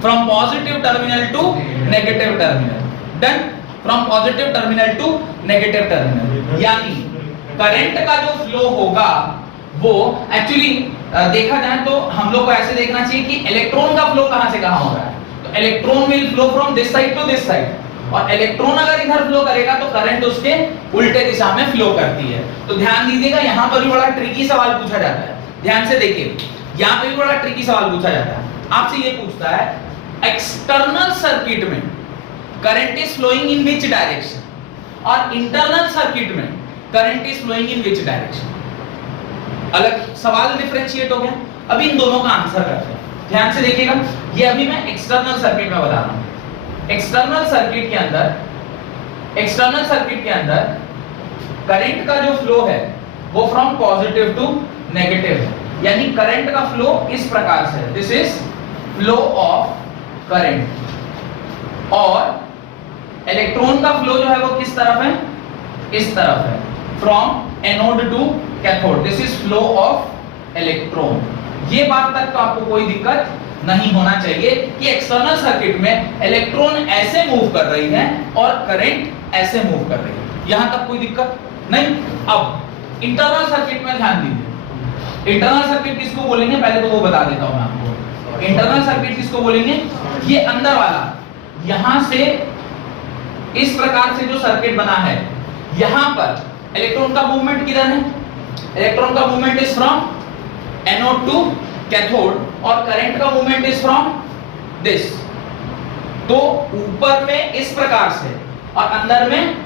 from positive terminal to negative terminal, done, from positive terminal to negative terminal। यानी current का जो flow होगा वो actually देखा जाए तो हम लोग को ऐसे देखना चाहिए कि इलेक्ट्रॉन का फ्लो कहां से कहां हो रहा है, तो electron will flow from this side to this side, और इलेक्ट्रॉन अगर इधर फ्लो करेगा तो करंट उसके उल्टे दिशा में फ्लो करती है। तो ध्यान दीजिएगा, यहां पर भी बड़ा ट्रिकी सवाल पूछा जाता है, ध्यान से देखिए, यहां पे भी बड़ा ट्रिकी सवाल पूछा जाता है। आपसे ये पूछता है एक्सटर्नल सर्किट में current is flowing in which direction, और इंटरनल सर्किट में current is flowing in which direction. अलग सवाल डिफरेंशिएट हो गया। अभी इन दोनों का आंसर करते हैं, ध्यान से देखिएगा। ये अभी मैं एक्सटर्नल सर्किट में बता रहा हूं। एक्सटर्नल सर्किट के अंदर करंट का जो फ्लो है वो फ्रॉम पॉजिटिव टू नेगेटिव है। यानी करंट का फ्लो इस प्रकार से, this is flow of current. और इलेक्ट्रॉन का फ्लो जो है वो किस तरफ है, इस तरफ है, from anode to cathode, this is flow of electron. ये बात तक तो आपको कोई दिक्कत नहीं होना चाहिए कि एक्सटर्नल सर्किट में इलेक्ट्रॉन ऐसे मूव कर रही है और करंट ऐसे मूव कर रही है, यहां तक कोई दिक्कत नहीं। अब इंटरनल सर्किट में ध्यान दीजिए। इंटरनल सर्किट किसको बोलेंगे, पहले तो वो बता देता हूं मैं आपको। इंटरनल सर्किट किसको बोलेंगे, ये अंदर वाला, यहां से इस प्रकार से जो सर्किट बना है, यहां पर इलेक्ट्रॉन का मूवमेंट किधर है, इलेक्ट्रॉन का movement is from anode to cathode और करंट का मूवमेंट इज फ्रॉम दिस। तो ऊपर में इस प्रकार से और अंदर में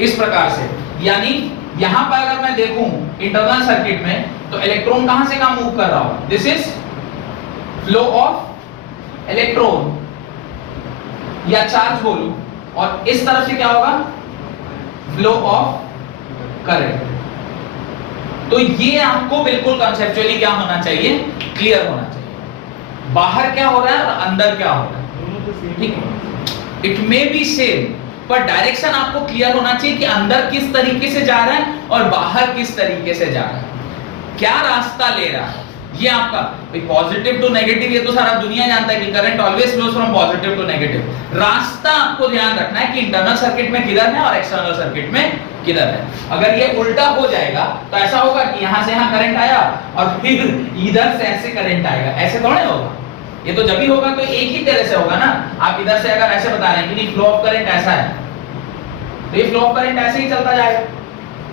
इस प्रकार से, यानी यहां पर अगर मैं देखूं इंटरनल सर्किट में तो इलेक्ट्रॉन कहां से कहां मूव कर रहा होगा, this is flow of electron या चार्ज बोलूं, और इस तरफ से क्या होगा, फ्लो ऑफ करंट। तो ये आपको बिल्कुल कंसेप्चुअली क्या होना चाहिए, क्लियर होना चाहिए, बाहर क्या हो रहा है और अंदर क्या हो रहा है, ठीक है। इट मे बी सेम, पर डायरेक्शन आपको क्लियर होना चाहिए कि अंदर किस तरीके से जा रहा है और बाहर किस तरीके से जा रहा है, क्या रास्ता ले रहा है। ये आपका पॉजिटिव टू नेगेटिव, ये तो सारा दुनिया जानता है कि current always flows from positive to negative. रास्ता आपको ध्यान रखना है कि इंटरनल सर्किट में किधर है और एक्सटर्नल सर्किट में किधर है। अगर ये उल्टा हो जाएगा तो ऐसा होगा कि यहां से यहां करंट आया और फिर इधर से ऐसे करंट आएगा, ऐसे थोड़ा होगा। ये तो जब भी होगा तो एक ही तरह से होगा ना। आप इधर से अगर ऐसे बता रहे हैं कि नहीं फ्लो ऑफ करंट ऐसा है, तो ये फ्लो ऑफ करंट ऐसे ही चलता जाएगा,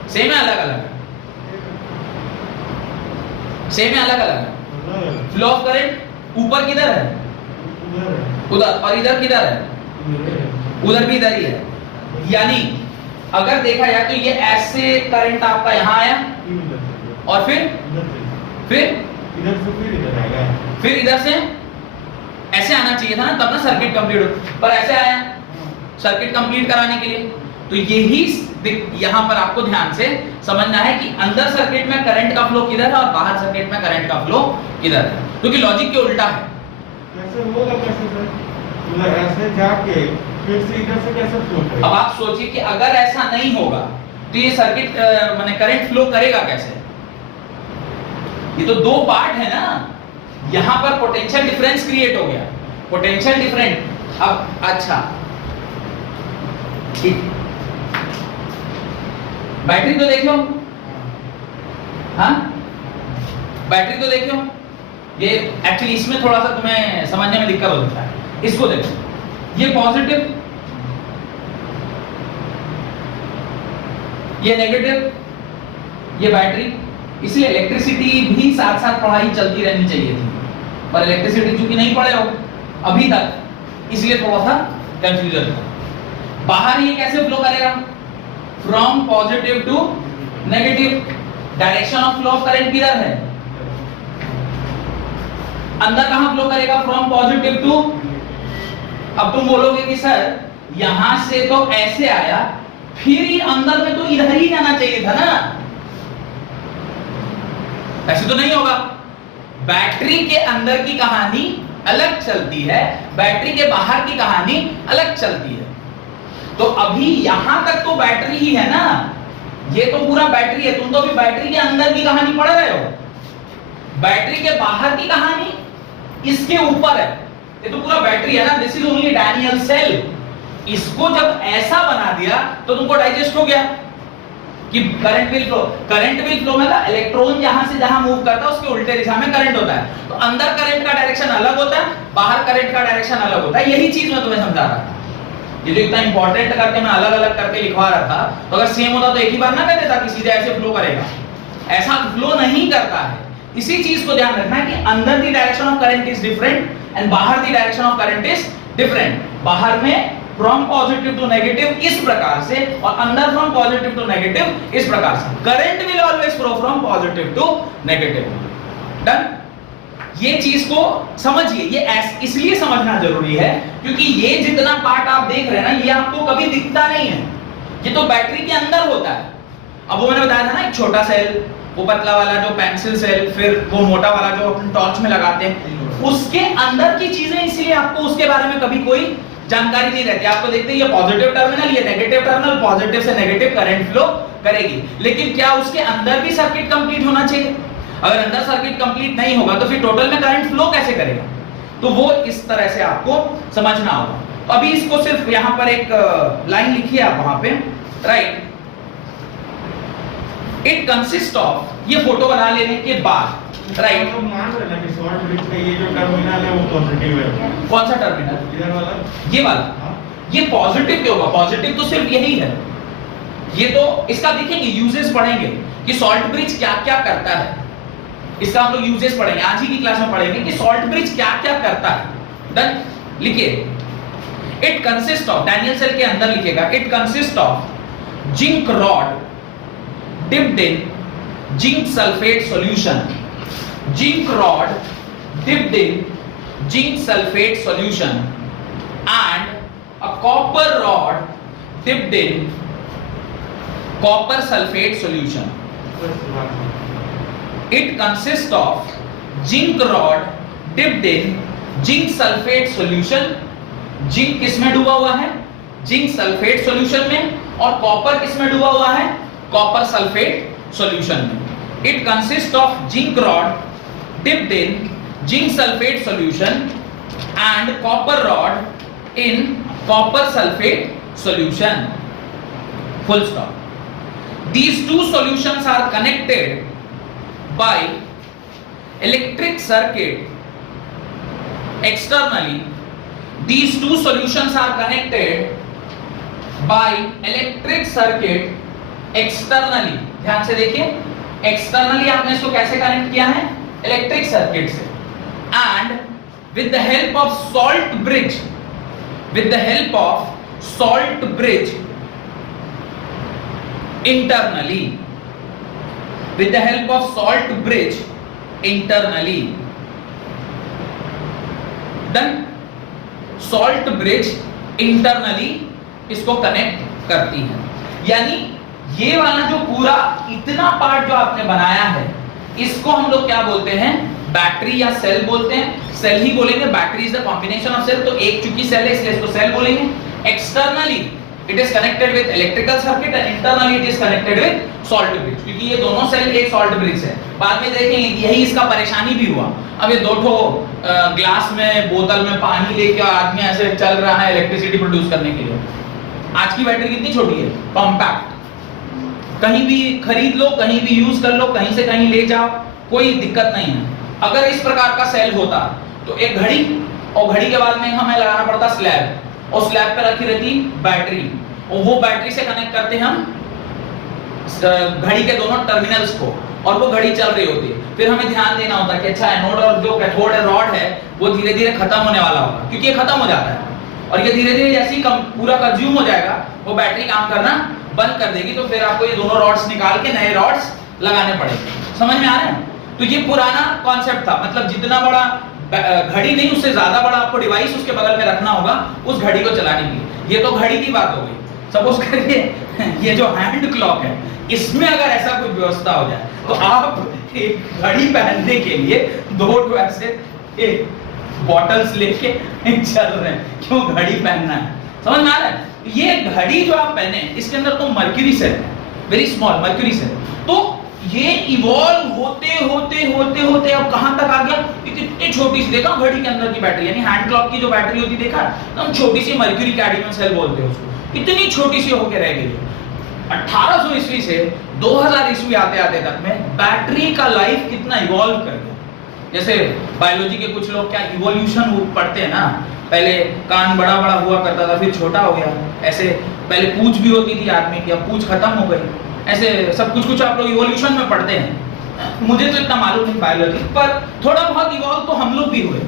सेम है अलग अलग, सेम है अलग अलग। फ्लो ऑफ करंट ऊपर किधर है, उधर, और इधर किधर है, उधर भी इधर ही है। यानी अगर देखा जाए तो ये ऐसे करंट आपका यहां आया और फिर इधर से फिर इधर से ऐसे आना चाहिए था ना, तब ना सर्किट कंप्लीट हो, पर ऐसे आया सर्किट कंप्लीट कराने के लिए। तो यही यहां पर आपको ध्यान से समझना है कि अंदर सर्किट में करंट का फ्लो किधर है और बाहर सर्किट में करंट का फ्लो किधर है, क्योंकि लॉजिक के उल्टा है। कैसे होगा, कैसे सर, मतलब ऐसे जाके फिर से इधर से कैसे फ्लो करेगा। अब आप सोचिए कि अगर ऐसा नहीं होगा तो ये सर्किट माने करंट फ्लो करेगा कैसे। ये तो दो पार्ट है ना, यहां पर पोटेंशियल डिफरेंस क्रिएट हो गया, पोटेंशियल डिफरेंस। अब अच्छा ठीक, बैटरी तो देखो, हाँ बैटरी तो देखो, ये एक्चुअली इसमें थोड़ा सा तुम्हें समझने में दिक्कत होता है। इसको देखो, ये पॉजिटिव, ये नेगेटिव, ये बैटरी। इसलिए इलेक्ट्रिसिटी भी साथ साथ पढ़ाई चलती रहनी चाहिए थी, पर इलेक्ट्रिसिटी चूंकि नहीं पढ़े हो अभी तक, इसलिए थोड़ा सा कंफ्यूजन था। बाहर ये कैसे फ्लो करेगा, from positive to negative. Direction of flow of current किधर है, अंदर कहां फ्लो करेगा, फ्रॉम पॉजिटिव टू। अब तुम बोलोगे कि सर यहां से तो ऐसे आया, फिर ही अंदर में तो इधर ही जाना चाहिए था ना, ऐसे तो नहीं होगा। बैटरी के अंदर की कहानी अलग चलती है, बैटरी के बाहर की कहानी अलग चलती है। तो अभी यहां तक तो बैटरी ही है ना, ये तो पूरा बैटरी है, तुम तो अभी बैटरी के अंदर की कहानी पढ़ रहे हो, बैटरी के बाहर की कहानी इसके ऊपर है। ये तो पूरा बैटरी है ना, this is only Daniell cell. इसको जब ऐसा बना दिया तो तुमको डाइजेस्ट हो गया कि करंट विल फ्लो मतलब इलेक्ट्रॉन जहां से जहां मूव करता है उसके उल्टे दिशा में करंट होता है। तो अंदर करंट का डायरेक्शन अलग होता है, बाहर करंट का डायरेक्शन अलग होता है। यही चीज मैं तुम्हें समझा रहा था। ये जो इतना इंपॉर्टेंट करके मैं अलग अलग करके लिखवा रहा था, तो अगर सेम होता तो एक ही बार ना कह देता कि सीधे ऐसे फ्लो करेगा, ऐसा फ्लो नहीं करता है। इसी चीज को ध्यान रखना है कि अंदर the direction of current is different and बाहर the direction of current is different. बाहर में फ्रॉम पॉजिटिव टू नेगेटिव इस प्रकार से और अंदर फ्रॉम पॉजिटिव टू नेगेटिव इस प्रकार से। Current will always flow from positive to negative. Done. ये चीज को समझिए, ये इसलिए समझना जरूरी है क्योंकि ये जितना पार्ट आप देख रहे हैं ना, ये आपको कभी दिखता नहीं है, ये तो बैटरी के अंदर होता है। अब वो मैंने बताया था ना, एक छोटा सेल, वो पतला वाला जो पेंसिल सेल, फिर वो मोटा वाला जो अपन टॉर्च में लगाते हैं, उसके अंदर की चीजें, इसलिए आपको उसके बारे में कभी कोई जानकारी नहीं रहती। आपको देखते हैं ये पॉजिटिव टर्मिनल, ये नेगेटिव टर्मिनल, पॉजिटिव से नेगेटिव करंट फ्लो करेगी, लेकिन क्या उसके अंदर भी सर्किट कंप्लीट होना चाहिए? अगर अंदर सर्किट कंप्लीट नहीं होगा तो फिर टोटल में करंट फ्लो कैसे करेगा? तो वो इस तरह से आपको समझना होगा। तो अभी इसको सिर्फ यहां पर एक लाइन लिखिए आप वहां पे, राइट। इट कंसिस्ट ऑफ, ये फोटो बना लेने के बाद, राइट, तो मान रहे ना कि शॉर्ट ब्रिज का ये जो टर्मिनल है वो पॉजिटिव है। कौन सा टर्मिनल? इधर वाला, ये वाला। हाँ। ये पॉजिटिव क्यों होगा? पॉजिटिव तो सिर्फ यही है। ये तो इसका देखेंगे, यूजेस पढ़ेंगे कि सॉल्ट ब्रिज क्या क्या करता है। इसका हम लोग यूजेस पढ़ेंगे, आज ही की क्लास में पढ़ेंगे कि सॉल्ट ब्रिज क्या क्या करता है। देन लिखिए, it consist of, Daniell cell के अंदर लिखिएगा, it consist of zinc rod dipped in zinc sulfate solution, zinc rod dipped in zinc sulfate solution and a copper rod dipped in copper sulfate solution. It consists of zinc rod dipped in zinc sulfate solution. Zinc किसमें डूबा हुआ है? Zinc sulphate solution में। और copper किसमें डूबा हुआ है? कॉपर सल्फेट सॉल्यूशन में। It consist of zinc rod dipped in zinc sulphate solution and copper rod in copper sulphate solution. Full stop. These two solutions are connected by electric circuit externally. These two solutions are connected by electric circuit externally. ध्यान से देखिए, externally आपने इसको कैसे connect किया है? Electric circuit से। And with the help of salt bridge, with the help of salt bridge internally, with the help of salt bridge internally. Then salt bridge internally इसको कनेक्ट करती है। यानी ये वाला जो पूरा इतना पार्ट जो आपने बनाया है, इसको हम लोग क्या बोलते हैं? बैटरी या सेल बोलते हैं। सेल ही बोलेंगे, battery is the combination of cell, तो एक चूंकि सेल है इसलिए इसको सेल बोलेंगे। Externally it is connected with electrical circuit and internally it is connected with salt bridge, क्योंकि ये दोनों सेल एक सॉल्ट ब्रिज है। बाद में देखेंगे यही इसका परेशानी भी हुआ। अब ये दो ठो ग्लास में, बोतल में पानी लेके आदमी ऐसे चल रहा है इलेक्ट्रिसिटी प्रोड्यूस करने के लिए। आज की बैटरी कितनी छोटी है, कॉम्पैक्ट, कहीं भी खरीद लो, कहीं भी यूज कर लो, कहीं से कहीं ले जाओ, कोई दिक्कत नहीं है। अगर इस प्रकार का सेल होता तो एक घड़ी, और घड़ी के बाद में हमें लगाना पड़ता स्लैब, और स्लैब पे रखी रहती बैटरी, और वो बैटरी से कनेक्ट करते हम घड़ी के दोनों टर्मिनल्स को, और वो घड़ी चल रही होती है। फिर हमें ध्यान देना होता है कि अच्छा एनोड और जो कैथोड रॉड है वो धीरे धीरे खत्म होने वाला होगा, क्योंकि ये खत्म हो जाता है, और ये धीरे धीरे जैसे ही पूरा कंज्यूम हो जाएगा वो बैटरी काम करना बंद कर देगी। तो फिर आपको ये दोनों रॉड्स निकाल के नए रॉड्स लगाने पड़ेंगे। समझ में आ रहे हैं? तो ये पुराना कॉन्सेप्ट था, मतलब जितना बड़ा घड़ी नहीं उससे ज्यादा बड़ा आपको डिवाइस उसके बगल में रखना होगा उस घड़ी को चलाने के लिए। ये तो घड़ी की बात हो गई। सपोज करिए ये जो हैंड क्लॉक है, इसमें अगर ऐसा कोई व्यवस्था हो जाए तो आप एक घड़ी पहनने के लिए दो ऐसे एक बॉटल्स लेके चल रहे हैं, क्यों? घड़ी पहनना है। समझ में आ रहा है? ये घड़ी जो आप पहने इसके अंदर तो मर्क्यूरी सेल है, वेरी स्मॉल मर्क्यूरी सेल। तो ये इवॉल्व होते होते होते होते अब कहां तक आ गया? इतनी छोटी सी, देखा घड़ी के अंदर की बैटरी, यानी हैंड क्लॉक की जो बैटरी होती देखा, एकदम छोटी सी मर्क्यूरी कैडमियम सेल बोलते हैं उसको, इतनी छोटी सी होके रह गई। 1800 ईस्वी से 2000 ईस्वी आते आते तक में बैटरी का लाइफ कितना इवॉल्व कर गया। जैसे बायोलॉजी के कुछ लोग क्या इवोल्यूशन पढ़ते हैं ना, पहले कान बड़ा बड़ा हुआ करता था, फिर छोटा हो गया, ऐसे पहले पूंछ भी होती थी आदमी की, अब पूंछ खत्म हो गई, ऐसे सब कुछ आप लोग इवोल्यूशन में पढ़ते हैं। मुझे तो इतना मालूम नहीं बायोलॉजी, पर थोड़ा बहुत इवॉल्व तो हम लोग भी हुए।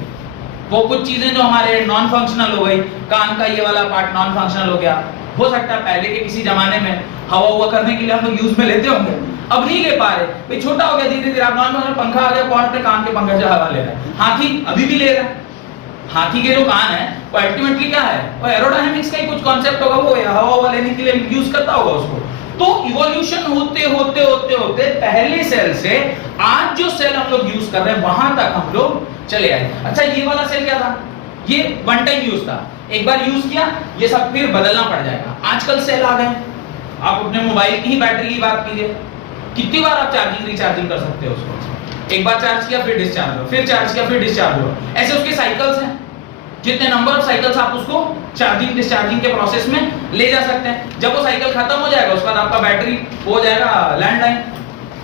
वो कुछ चीजें जो हमारे नॉन फंक्शनल हो गई, कान का ये वाला पार्ट नॉन फंक्शनल हो गया, हो सकता है पहले के किसी जमाने में हवा हुआ करने के लिए हम लोग यूज में लेते होंगे, अब नहीं ले पा रहे भाई, छोटा हो गया धीरे धीरे। आप नॉर्मल पंखा आ गया, कौन अपने कान के पंखे से हवा ले रहा है? हाथी अभी भी ले रहा है। हाथी के जो कान है वो अल्टीमेटली क्या है, वो एरोडायनामिक्स का ही कुछ कॉन्सेप्ट होगा, वो हवा लेने के लिए यूज करता होगा उसको। तो इवोल्यूशन होते होते होते होते पहले सेल से आज जो सेल हम लोग यूज कर रहे हैं वहां तक हम लोग चले आए। अच्छा ये वाला सेल क्या था? ये वन टाइम यूज था, एक बार यूज किया, ये सब फिर बदलना पड़ जाएगा। आजकल सेल आ गए, आप अपने मोबाइल की ही बैटरी की बात कीजिए, कितनी बार आप चार्जिंग रिचार्जिंग कर सकते हो उसको। एक बार चार्ज किया फिर डिस्चार्ज हुआ, फिर चार्ज किया फिर डिस्चार्ज हुआ, ऐसे उसके साइकिल्स हैं। जितने नंबर ऑफ साइकिल्स आप उसको चार्जिंग डिस्चार्जिंग के प्रोसेस में ले जा सकते हैं। जब वो साइकिल खत्म हो जाएगा उसके बाद आपका बैटरी हो जाएगा लैंडलाइन,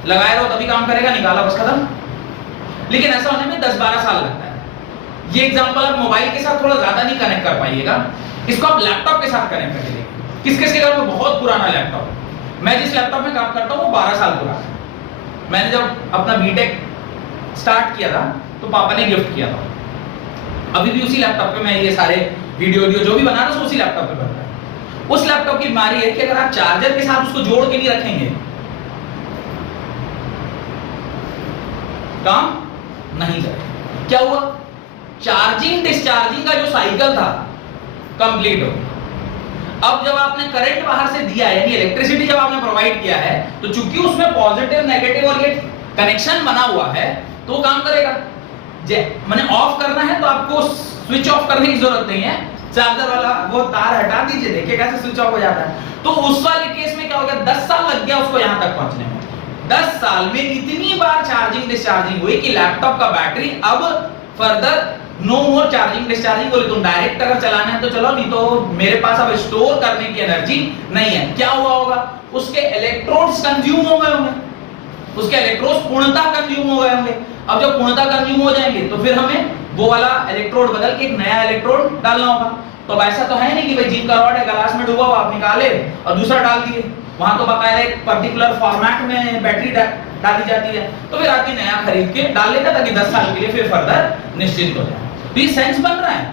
लगाए रहो तभी काम करेगा, निकाला बस खत्म। लेकिन ऐसा होने में 10-12 साल लगता है। ये एग्जांपल आप मोबाइल के साथ थोड़ा ज्यादा नहीं कनेक्ट कर पाइएगा, इसको आप लैपटॉप के साथ कनेक्ट कर लीजिए। किस किस के घर में बहुत पुराना लैपटॉप? मैं जिस लैपटॉप में काम करता हूँ वो 12 साल पुराना है। मैंने जब अपना बीटेक स्टार्ट किया था तो पापा ने गिफ्ट किया था। अभी भी उसी लैपटॉप पे मैं ये सारे वीडियो जो भी बना रहा हूँ उसी लैपटॉप पे बनता है। उस लैपटॉप की बीमारी है कि अगर आप चार्जर के साथ उसको जोड़ के नहीं रखेंगे काम नहीं करेगा। क्या हुआ? चार्जिंग डिस्चार्जिंग का जो साइकिल था कंप्लीट हो गया। अब जब आपने करंट बाहर से दिया है, यानी इलेक्ट्रिसिटी जब आपने प्रोवाइड किया है, तो चूंकि उसमें पॉजिटिव नेगेटिव और ये कनेक्शन बना हुआ है तो वो काम करेगा। मैंने ऑफ करना है तो आपको स्विच ऑफ करने की जरूरत नहीं है, चार्जर वाला वो तार हटा दीजिए, देखिए कैसे स्विच ऑफ हो जाता है। तो उस वाले केस में क्या हो गया? 10 साल लग गया उसको यहां तक पहुंचने में। 10 साल में इतनी बार चार्जिंग डिस्चार्जिंग हुई कि लैपटॉप का बैटरी अब फर्दर नो मोर चार्जिंग डिस्चार्जिंग। बोले तुम डायरेक्ट अगर चलाना है तो चलो, नहीं तो मेरे पास अब स्टोर करने की एनर्जी नहीं है। क्या हुआ होगा? उसके इलेक्ट्रोड्स कंज्यूम हो गए होंगे, उसके इलेक्ट्रोड्स पूर्णतः कंज्यूम हो गए होंगे। अब जब पूर्णतः कंज्यूम हो जाएंगे तो फिर हमें वो वाला इलेक्ट्रोड बदल के एक नया इलेक्ट्रोड डालना होगा। तो अब ऐसा तो है नहीं कि भाई जिंक का रॉड है ग्लास में डूबा हुआ आप निकाले और दूसरा डाल दिए, वहां तो बकायदा एक पर्टिकुलर फॉर्मेट में बैटरी डाली जाती है। तो फिर आदमी नया खरीद के डाल लेता ताकि 10 साल के लिए फिर फर्दर निश्चिंत हो जाए। तो ये सेंस बन रहा है,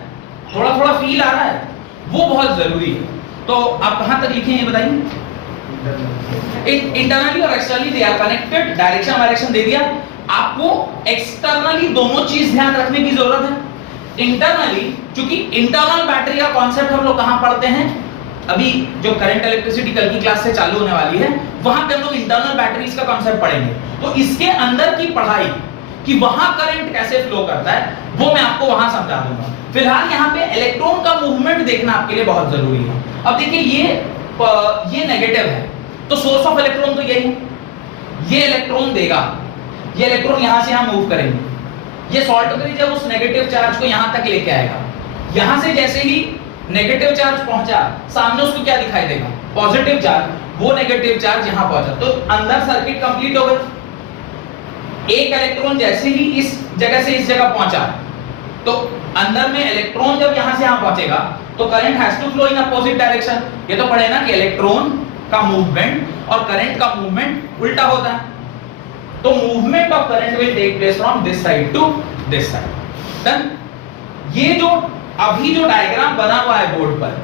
थोड़ा थोड़ा फील आ रहा है, वो बहुत जरूरी है। तो आप कहां तक लिखे हैं ये बताइए। इंटरनली और externally they are connected, direction वायरेक्शन दे दिया। आपको एक्सटर्नली दोनों चीज ध्यान रखने की जरूरत है। इंटरनली, क्योंकि इंटरनल बैटरी का कॉन्सेप्ट हम लोग कहां पढ़ते हैं? अभी जो करंट इलेक्ट्रिसिटी कल की क्लास से चालू होने वाली है वहां पे हम लोग इंटरनल बैटरीज का कॉन्सेप्ट पढ़ेंगे। तो इसके अंदर की पढ़ाई कि वहां करंट कैसे फ्लो करता है वो मैं आपको वहां समझा दूंगा। फिलहाल यहाँ पे इलेक्ट्रॉन का मूवमेंट देखना आपके लिए बहुत जरूरी है। अब देखिए ये नेगेटिव है तो सोर्स ऑफ इलेक्ट्रॉन तो यही है, ये इलेक्ट्रॉन देगा, ये इलेक्ट्रॉन यहां से यहां मूव करेंगे, ये सॉल्ट होकर जब उस नेगेटिव चार्ज को यहां तक लेके आएगा, यहां से जैसे ही नेगेटिव चार्ज पहुंचा सामने उसको क्या दिखाई देगा? Positive charge. वो नेगेटिव चार्ज यहां पहुंचा तो अंदर सर्किट कंप्लीट हो गई। एक इलेक्ट्रॉन जैसे ही इस जगह से इस जगह पहुंचा तो अंदर में इलेक्ट्रॉन जब यहां से यहां पहुंचेगा तो current has to flow in opposite direction. ये तो पढ़े ना कि इलेक्ट्रॉन का मूवमेंट और करंट का मूवमेंट उल्टा होता है। तो movement of current will take place from this side to this side. Done. ये जो अभी जो डायग्राम बना हुआ है बोर्ड पर,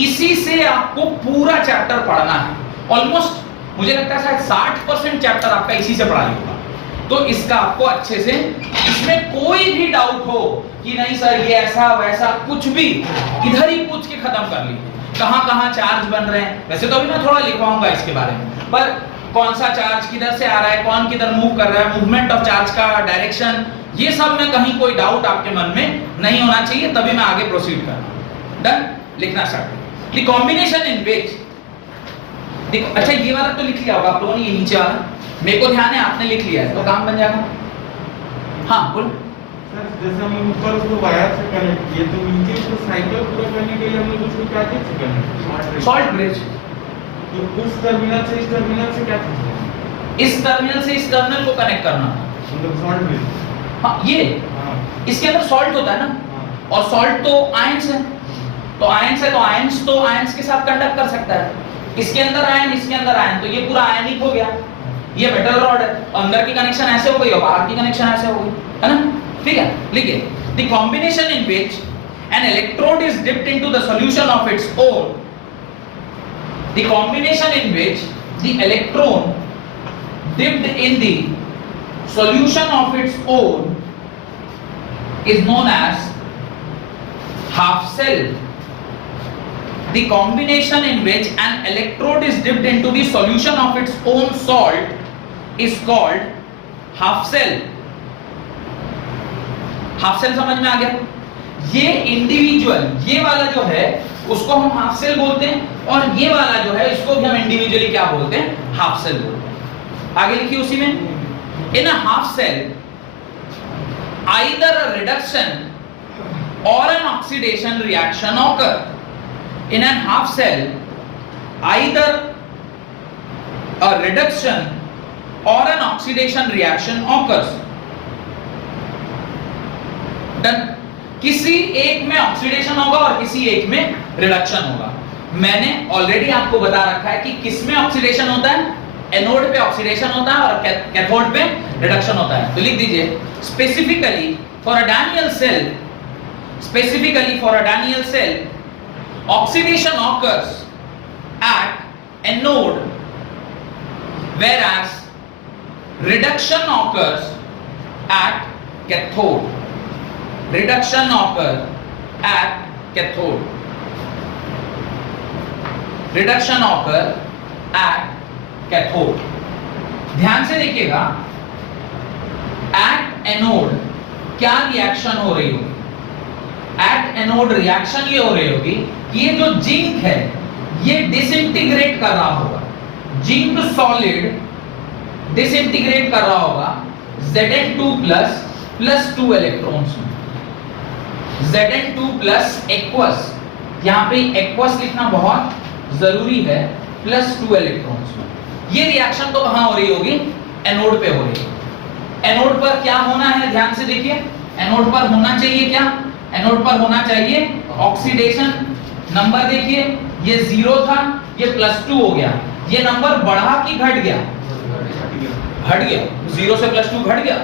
इसी से आपको पूरा चैप्टर पढ़ना है। ऑलमोस्ट मुझे लगता है शायद 60% चैप्टर आपका इसी से पढ़ाई होगा। तो इसका आपको अच्छे से, इसमें कोई भी डाउट हो कि नहीं सर ये ऐसा वैसा कुछ भी, इधर ही पूछ के खत्म कर लीजिए। कहां-कहां चार्ज बन रहे हैं, वैसे तो अभी मैं थोड़ा लिखवाऊंगा इसके बारे में, पर कौन सा चार्ज किधर से आ रहा है, कौन किधर मूव कर रहा है, मूवमेंट ऑफ चार्ज का डायरेक्शन, ये सब में कहीं कोई डाउट आपके मन में नहीं होना चाहिए, तभी मैं आगे प्रोसीड करना। डन। लिखना स्टार्ट। द कॉम्बिनेशन इन विच, अच्छा ये वाला तो लिख लिया होगा आप लोगों ने, ये नीचे वाला मेरे को ध्यान है आपने लिख लिया है तो काम बन जाएगा। हाँ बोलो सर। जैसे हम ऊपर उसको वायर से कनेक्ट किए तो नीचे उसको साइकिल पूरा करने के लिए हम लोग उसको क्या चीज से कनेक्ट? Salt bridge. तो उस टर्मिनल से इस टर्मिनल से क्या चीज? इस टर्मिनल से इस टर्मिनल को कनेक्ट करना, मतलब सॉल्ट ब्रिज। हाँ ये इसके अंदर सॉल्ट होता है ना, और सॉल्ट तो आयंस है, तो आयंस है तो आयंस के साथ कंडक्ट कर सकता है। इसके अंदर आयन, इसके अंदर आयन, तो ये पूरा आयनिक हो गया। ये मेटल रॉड है, अंदर की कनेक्शन ऐसे हो गई और बाहर की कनेक्शन ऐसे हो गई, है ना? ठीक है, लिखिए। The combination in which N electrode is dipped into the solution of its own, the combination in which the electron dipped in the solution of its own is known as half cell the combination in which an electrode is dipped into the solution of its own salt is called half cell. Half cell समझ में आ गया? ये individual, ये वाला जो है उसको हम हाफ सेल बोलते हैं, और ये वाला जो है इसको भी हम इंडिविजुअली क्या बोलते हैं? हाफ सेल बोलते हैं। आगे लिखिए उसी में, in a half cell either a reduction or an oxidation reaction occur. In a half cell, either a reduction or an oxidation reaction occurs. Done. किसी एक में ऑक्सीडेशन होगा और किसी एक में रिडक्शन होगा। मैंने ऑलरेडी आपको बता रखा है कि किस में ऑक्सीडेशन होता है, एनोड पे ऑक्सीडेशन होता है और कैथोड पे रिडक्शन होता है। तो लिख दीजिए, specifically for a Daniell cell, oxidation occurs at anode, whereas reduction occurs at cathode. Reduction occurs at cathode. Reduction occurs at cathode. ध्यान से देखिएगा, एट एनोड क्या रिएक्शन हो रही होगी? एट एनोड रिएक्शन ये हो रही होगी कि ये जो जिंक है ये डिसइंटीग्रेट कर रहा होगा, जिंक सॉलिड डिसइंटीग्रेट कर रहा होगा Zn2 प्लस 2 इलेक्ट्रॉन्स में। Zn2 प्लस एक्वस, यहाँ पे एक्वस लिखना बहुत जरूरी है, प्लस 2 इलेक्ट्रॉन्स में। ये रिएक्शन तो कहां हो रही होगी? एनोड पे हो रही है। एनोड पर क्या होना है, ध्यान से देखिए, एनोड पर होना चाहिए क्या? एनोड पर होना चाहिए ऑक्सीडेशन। नंबर देखिए, ये 0 था, ये +2 हो गया। ये नंबर बढ़ा कि घट गया? घट गया। 0 से +2 घट गया,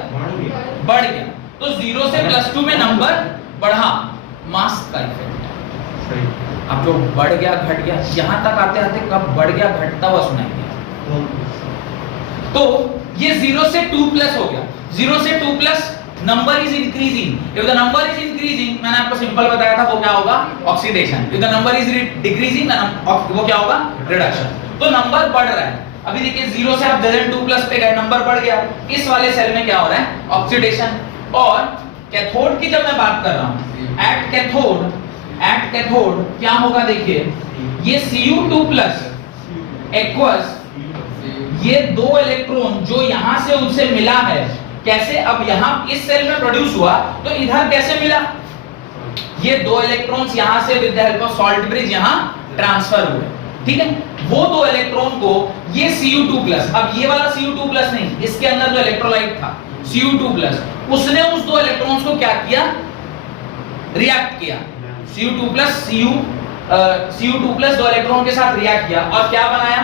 बढ़ गया। तो 0 से +2 में नंबर बढ़ा, मास का इफेक्ट। अब जो बढ़ गया घट गया, यहां तक आते आते कब बढ़ गया घटता हुआ सुनाई दिया। तो ये 0 से 2 प्लस हो गया। 0 से 2 plus, number is increasing. If the number is increasing, मैंने आपको सिंपल बताया था, वो क्या होगा? Oxidation. If the number is decreasing, वो क्या होगा? रिडक्शन। तो नंबर बढ़ रहा है। अभी देखिए 0 से आप Zn2 प्लस पे गए, नंबर बढ़ गया। इस वाले सेल में क्या हो रहा है? ऑक्सीडेशन। और कैथोड की जब मैं बात कर रहा हूं, एट कैथोड क्या होगा? देखिए, ये Cu2 प्लस एक्वस, ये 2 इलेक्ट्रॉन जो यहां से उनसे मिला है, कैसे? अब यहां इस सेल में प्रोड्यूस हुआ, तो इधर कैसे मिला? ये 2 इलेक्ट्रॉन्स यहां से with the help of salt bridge यहां ट्रांसफर हुए, ठीक है? वो 2 इलेक्ट्रॉन को ये Cu2 प्लस, अब ये वाला Cu2 प्लस नहीं, इसके अंदर जो इलेक्ट्रोलाइट था Cu2 प्लस, उसने उस 2 इलेक्ट्रॉन्स को क्या किया? रिएक्ट किया। Cu2 plus Cu2 plus 2 electron के साथ रिएक्ट किया और क्या बनाया?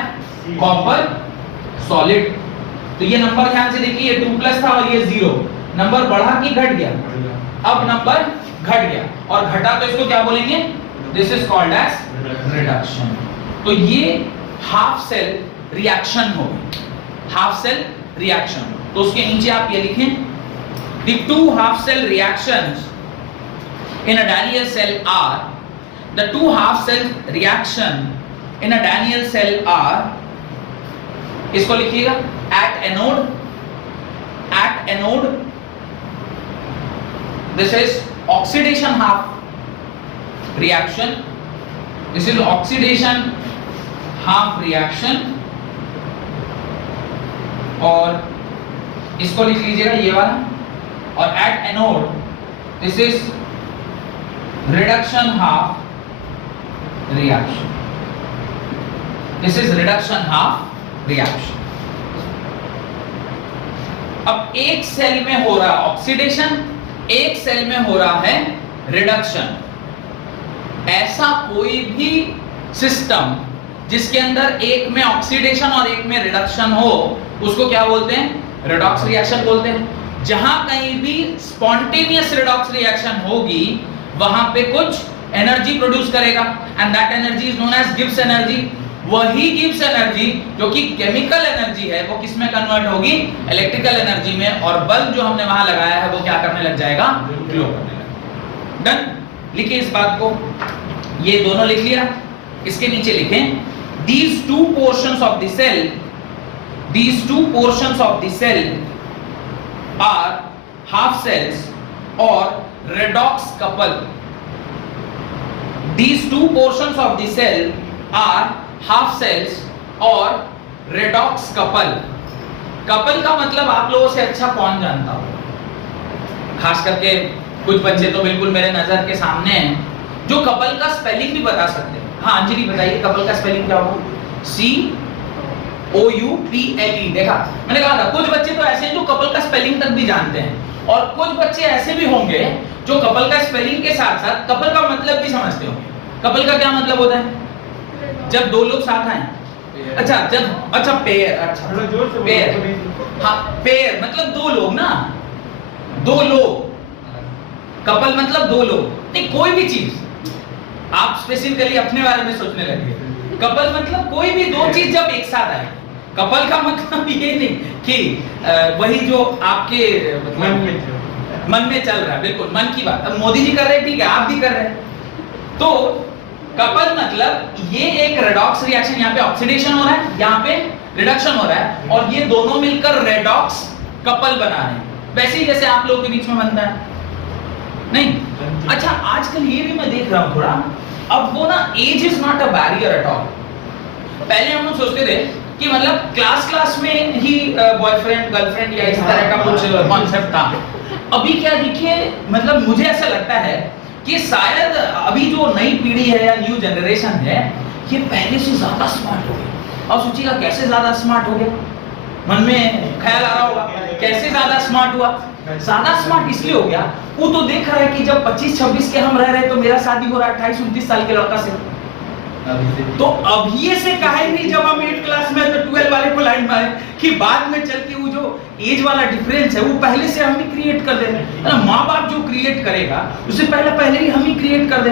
Copper solid. तो ये नंबर ध्यान से देखिए, ये 2 प्लस था और ये 0, नंबर बढ़ा कि घट गया? अब नंबर घट गया, और घटा तो इसको क्या बोलेंगे? This is called as reduction. तो ये हाफ सेल रिएक्शन हो गई, हाफ सेल रिएक्शन। तो उसके नीचे आप ये लिखें, the two half cell reactions in a Daniell cell are, the two half cell reaction in a Daniell cell are, इसको लिखिएगा, at anode this is oxidation half reaction, this is oxidation half reaction, और इसको लिख लीजिएगा ये वाला, और at anode this is reduction half reaction, this is reduction half reaction. अब एक सेल में हो रहा है ऑक्सीडेशन, एक सेल में हो रहा है रिडक्शन। ऐसा कोई भी सिस्टम जिसके अंदर एक में ऑक्सीडेशन और एक में रिडक्शन हो, उसको क्या बोलते हैं? रिडॉक्स रिएक्शन बोलते हैं। जहां कहीं भी स्पॉन्टेनियस रिडॉक्स रिएक्शन होगी, वहां पे कुछ एनर्जी प्रोड्यूस करेगा, and that energy is known as Gibbs energy. वही गिब्स एनर्जी जो कि केमिकल एनर्जी है, वो किस में कन्वर्ट होगी? इलेक्ट्रिकल एनर्जी में, और बल्ब जो हमने वहां लगाया है वो क्या करने लग जाएगा? ग्लो करने लगेगा। डन। लिखिए इस बात को, ये दोनों लिख लिया। इसके नीचे लिखें these two portions of the cell are half cells or redox couple. These two portions of the cell are half cells or redox couple. Couple का मतलब आप लोगों से अच्छा कौन जानता हो? खास करके कुछ बच्चे तो बिल्कुल मेरे नजर के सामने हैं जो कपल का स्पेलिंग भी बता सकते हैं। हाँ अंजलि बताइए कपल का स्पेलिंग क्या होगा? COUPLE। देखा मैंने कहा था कुछ बच्चे तो ऐसे हैं जो कपल का स्पेलिंग तक भी जानते हैं और कुछ बच्चे ऐसे भी होंगे जो कपल का स्पेलिंग के साथ साथ कपल का मतलब भी समझते होंगे। कपल का क्या मतलब होता है? जब दो लोग साथ आए। अच्छा पेयर। अच्छा पेयर, हाँ पेयर मतलब दो लोग ना, दो लोग। कपल मतलब दो लोग नहीं, कोई भी चीज आप स्पेसिफिकली अपने बारे में सोचने लगे। कपल मतलब कोई भी दो चीज जब एक साथ आए। कपल का मतलब ये नहीं कि वही जो आपके मन में चल रहा है, बिल्कुल मन की बात। अब मोदी जी कर रहे हैं, ठीक है, आप भी कर रहे हैं। तो कपल मतलब ये एक रेडॉक्स रिएक्शन, यहाँ पे ऑक्सीडेशन हो रहा है, यहाँ पे रिडक्शन हो रहा है और ये दोनों मिलकर रेडॉक्स कपल बना रहे हैं। वैसे ही जैसे आप लोगों के बीच में बनता है नहीं। अच्छा आजकल ये भी मैं देख रहा हूँ थोड़ा, अब वो ना age is not a barrier at all. पहले हम लोग सोचते थे कि मतलब क्लास में ही बॉयफ्रेंड गर्लफ्रेंड या इस तरह का कुछ कॉन्सेप्ट था। अभी क्या देखिए, मतलब मुझे ऐसा लगता है कि शायद अभी जो नई पीढ़ी है या न्यू जनरेशन है ये पहले से ज्यादा स्मार्ट हो गई। अब सोचिएगा कैसे ज्यादा स्मार्ट हो गया, मन में ख्याल आ रहा होगा कैसे ज्यादा स्मार्ट हुआ। ज्यादा स्मार्ट इसलिए हो गया, वो तो देख रहा है कि जब 25-26 के हम रह रहे तो मेरा शादी हो रहा है 28-29 साल के लड़का से, तो अब ये से कहे नहीं जब हम 8 क्लास में तो 12 वाले को लाइन मारे कि बाद में चल के वो जो एज वाला डिफरेंस है वो पहले से हम ही क्रिएट कर दे रहे हैं। माँ बाप जो क्रिएट करेगा उससे पहले ही हम ही क्रिएट कर दे।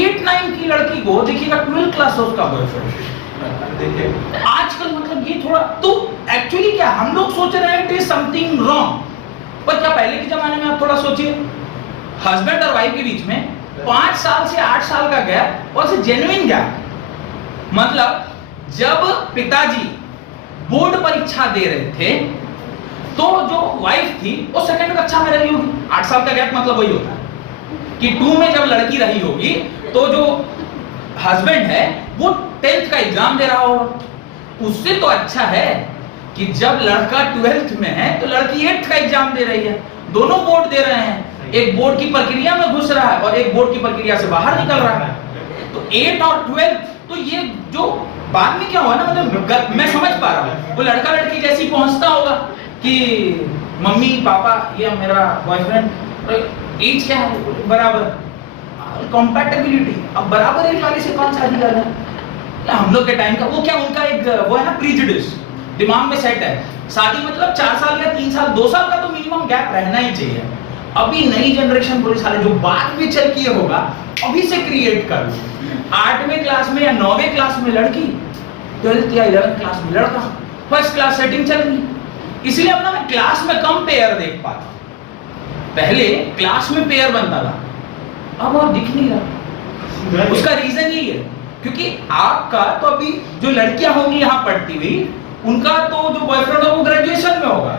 8-9 की लड़की को देखिएगा 12 क्लास हो उसका बॉयफ्रेंड। आजकल मतलब ये थोड़ा तो एक्चुअली क्या हम लोग सोच रहे हैं इट इज समथिंग रॉन्ग, पर क्या पहले के जमाने में आप थोड़ा सोचिए, हस्बैंड और वाइफ के बीच में 5 साल से 8 साल का गैप और से जेन्युइन गैप। मतलब जब पिताजी बोर्ड परीक्षा दे रहे थे तो जो वाइफ थी वो सेकंड कक्षा में रही होगी। 8 साल का गैप मतलब वही होता है कि 2 में जब लड़की रही होगी तो जो हस्बैंड है वो 10th का एग्जाम दे रहा होगा। उससे तो अच्छा है कि जब लड़का 12th में है तो लड़की 8th का एग्जाम दे रही है, दोनों बोर्ड दे रहे हैं, एक बोर्ड की प्रक्रिया में घुस रहा है और एक बोर्ड की प्रक्रिया से बाहर निकल रहा है। तो 8 और 12 तो ये जो बाद में क्या हुआ ना, मतलब मैं समझ पा रहा हूँ वो लड़का लड़की जैसी पहुंचता होगा कि मम्मी पापा ये मेरा बॉयफ्रेंड, एज क्या है बराबर, कंपैटिबिलिटी। अब बराबर एज वाले से कौन शादी कर रहा है? हम लोग के टाइम का वो क्या उनका एक वो है ना प्रीजुडिस दिमाग में सेट है, शादी मतलब 4 साल या 3 साल 2 साल का तो मिनिमम गैप रहना ही चाहिए। अभी नई जनरेशन पूरे साले जो बाद में चल के होगा अभी से क्रिएट कर लो। 8वें क्लास में या 9वें क्लास में लड़की, 12th या 11th क्लास में लड़का, फर्स्ट क्लास सेटिंग चल रही। इसलिए अब ना मैं क्लास में कम पेयर देख पाता। पहले क्लास में पेयर बनता था, अब और दिख नहीं रहा। उसका रीजन यही है क्योंकि आपका तो अभी जो लड़कियां होंगी यहाँ पढ़ती हुई उनका तो जो बॉयफ्रेंड है वो ग्रेजुएशन में होगा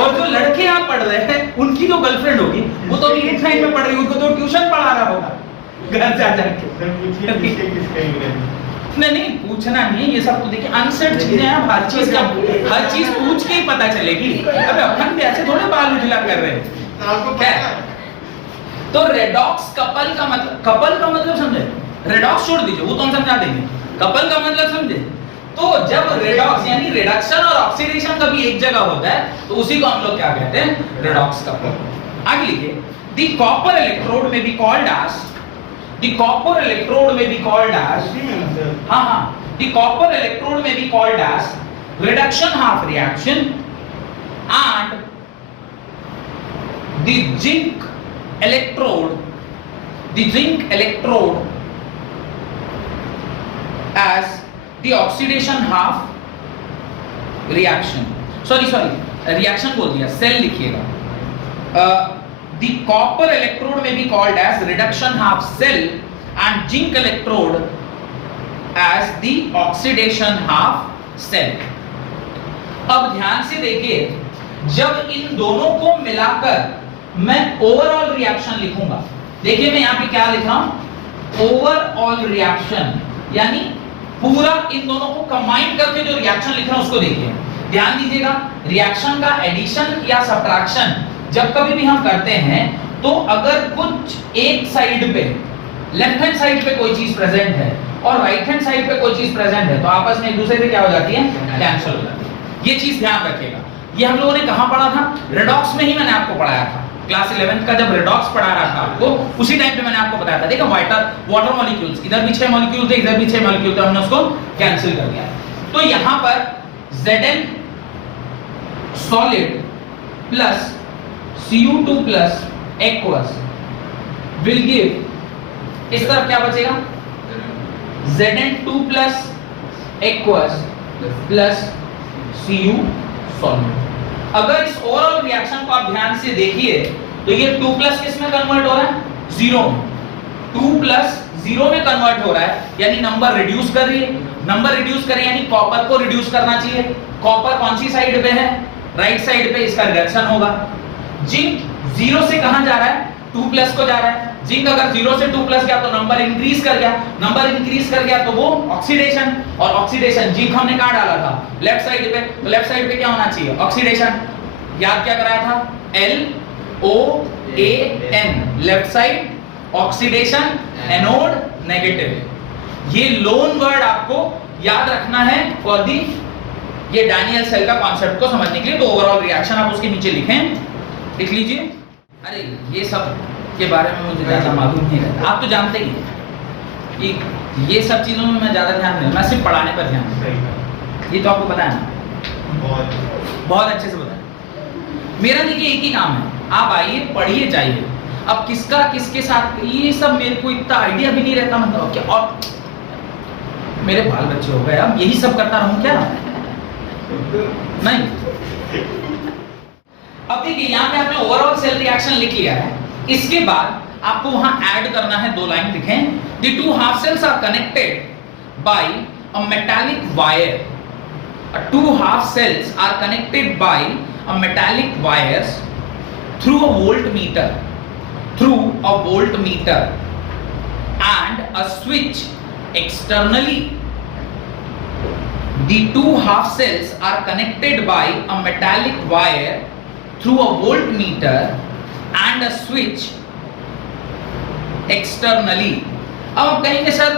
और जो लड़के यहाँ पढ़ रहे हैं उनकी जो गर्लफ्रेंड होगी वो तो अभी 8th 9th में पढ़ रही होगी, उनको तो ट्यूशन पढ़ा रहा होगा घर जा जाके। नहीं पूछना नहीं, ये सब तो देखिए अनसेट चीजें हैं, हर चीज पूछ के ही पता चलेगी। अब अपन भी ऐसे थोड़े बाल उजला कर रहे हैं। तो रेडॉक्स कपल का मतलब समझे, रेडॉक्स छोड़ दीजिए वो तो हम समझा देंगे, कपल का मतलब समझे। तो जब रेडॉक्स यानी रिडक्शन और ऑक्सीडेशन कभी एक जगह होता है तो उसी को हम लोग क्या कहते हैं, रेडॉक्स कपल। आगे लिखिए, the copper electrode may be called as, the copper electrode may be called as, the copper electrode may be called as reduction half reaction and the zinc electrode as the oxidation half reaction, reaction बोल दिया, cell लिखिएगा। the copper electrode may be called as reduction half cell and zinc electrode as the oxidation half cell। अब ध्यान से देखिए, जब इन दोनों को मिलाकर मैं ओवरऑल रिएक्शन लिखूंगा, देखिए मैं यहां पे क्या लिख रहा हूं, ओवरऑल रिएक्शन, यानी पूरा इन दोनों को कंबाइन करके जो रिएक्शन लिख रहा हूं उसको देखिए। ध्यान दीजिएगा, रिएक्शन का एडिशन या सब्ट्रैक्शन जब कभी भी हम करते हैं तो अगर कुछ एक साइड पे, लेफ्ट हैंड साइड पे कोई चीज प्रेजेंट है और राइट हैंड साइड पे कोई चीज प्रेजेंट है तो आपस में एक दूसरे से क्या हो जाती है, कैंसिल हो जाती है। ये चीज ध्यान रखिएगा। ये हम लोगों ने कहां पढ़ा था, रेडॉक्स में ही मैंने आपको पढ़ाया था, क्लास 11 का जब रेडॉक्स पढ़ा रहा था आपको, उसी टाइम पे मैंने आपको बताया था। देखो वाटर मॉलिक्यूल्स, इधर भी 6 मॉलिक्यूल थे, इधर भी 6 मॉलिक्यूल थे, हमने उसको कैंसिल कर दिया। तो यहां पर Zn solid plus Cu2 plus aqueous will give, इस तरफ क्या बचेगा, Zn2 plus aqueous plus Cu solid. अगर इस ओवरऑल रिएक्शन को आप ध्यान से देखिए तो ये 2 प्लस किस में कन्वर्ट हो रहा है, 0 में। 2 प्लस 0 में कन्वर्ट हो रहा है, यानी नंबर रिड्यूस कर रही है। नंबर रिड्यूस करें यानी कॉपर को रिड्यूस करना चाहिए। कॉपर कौन सी साइड पे है, राइट साइड पे, इसका रिडक्शन होगा। जिंक 0 से कहां जा रहा है, 2 प्लस को जा रहा है। जिंक अगर 0 से 2 प्लस गया तो नंबर इंक्रीज कर गया, नंबर इंक्रीज कर गया तो वो ऑक्सीडेशन, और ऑक्सीडेशन जिंक हमने कहां डाला था, लेफ्ट साइड पे, तो लेफ्ट साइड पे क्या होना चाहिए, ऑक्सीडेशन। याद क्या कराया था, LOAN, left side oxidation, anode negative. ये लोन वर्ड आपको याद रखना है फॉर दी, ये डैनियल सेल का कॉन्सेप्ट को समझने के लिए। तो ओवरऑल रिएक्शन आप उसके नीचे लिखें, लिख लीजिए। अरे ये सब के बारे में मुझे ज्यादा मालूम नहीं रहता, आप तो जानते ही हैं कि ये सब चीजों में मैं ज्यादा ध्यान नहीं, मैं सिर्फ पढ़ाने पर ध्यान दूं। ये तो आपको पता है ना, बहुत अच्छे से पता है। मेरा देखिए एक ही काम है, आप आइए पढ़िए जाइए। अब किसका किसके साथ ये सब मेरे को इतना आइडिया भी नहीं रहता, मतलब क्या, और मेरे बाल बच्चे हो गए, अब यही सब करता रहूं क्या, नहीं। अब देखिए यहाँ पे आपने ओवरऑल सेल रिएक्शन लिख लिया है, इसके बाद आपको वहां ऐड करना है 2 लाइन लिखें, the 2 half cells are connected by a metallic wire, 2 half cells are connected by a metallic wires through a voltmeter, and a switch externally. The 2 half cells are connected by a metallic wire through a voltmeter and a switch externally. अब आप कहेंगे sir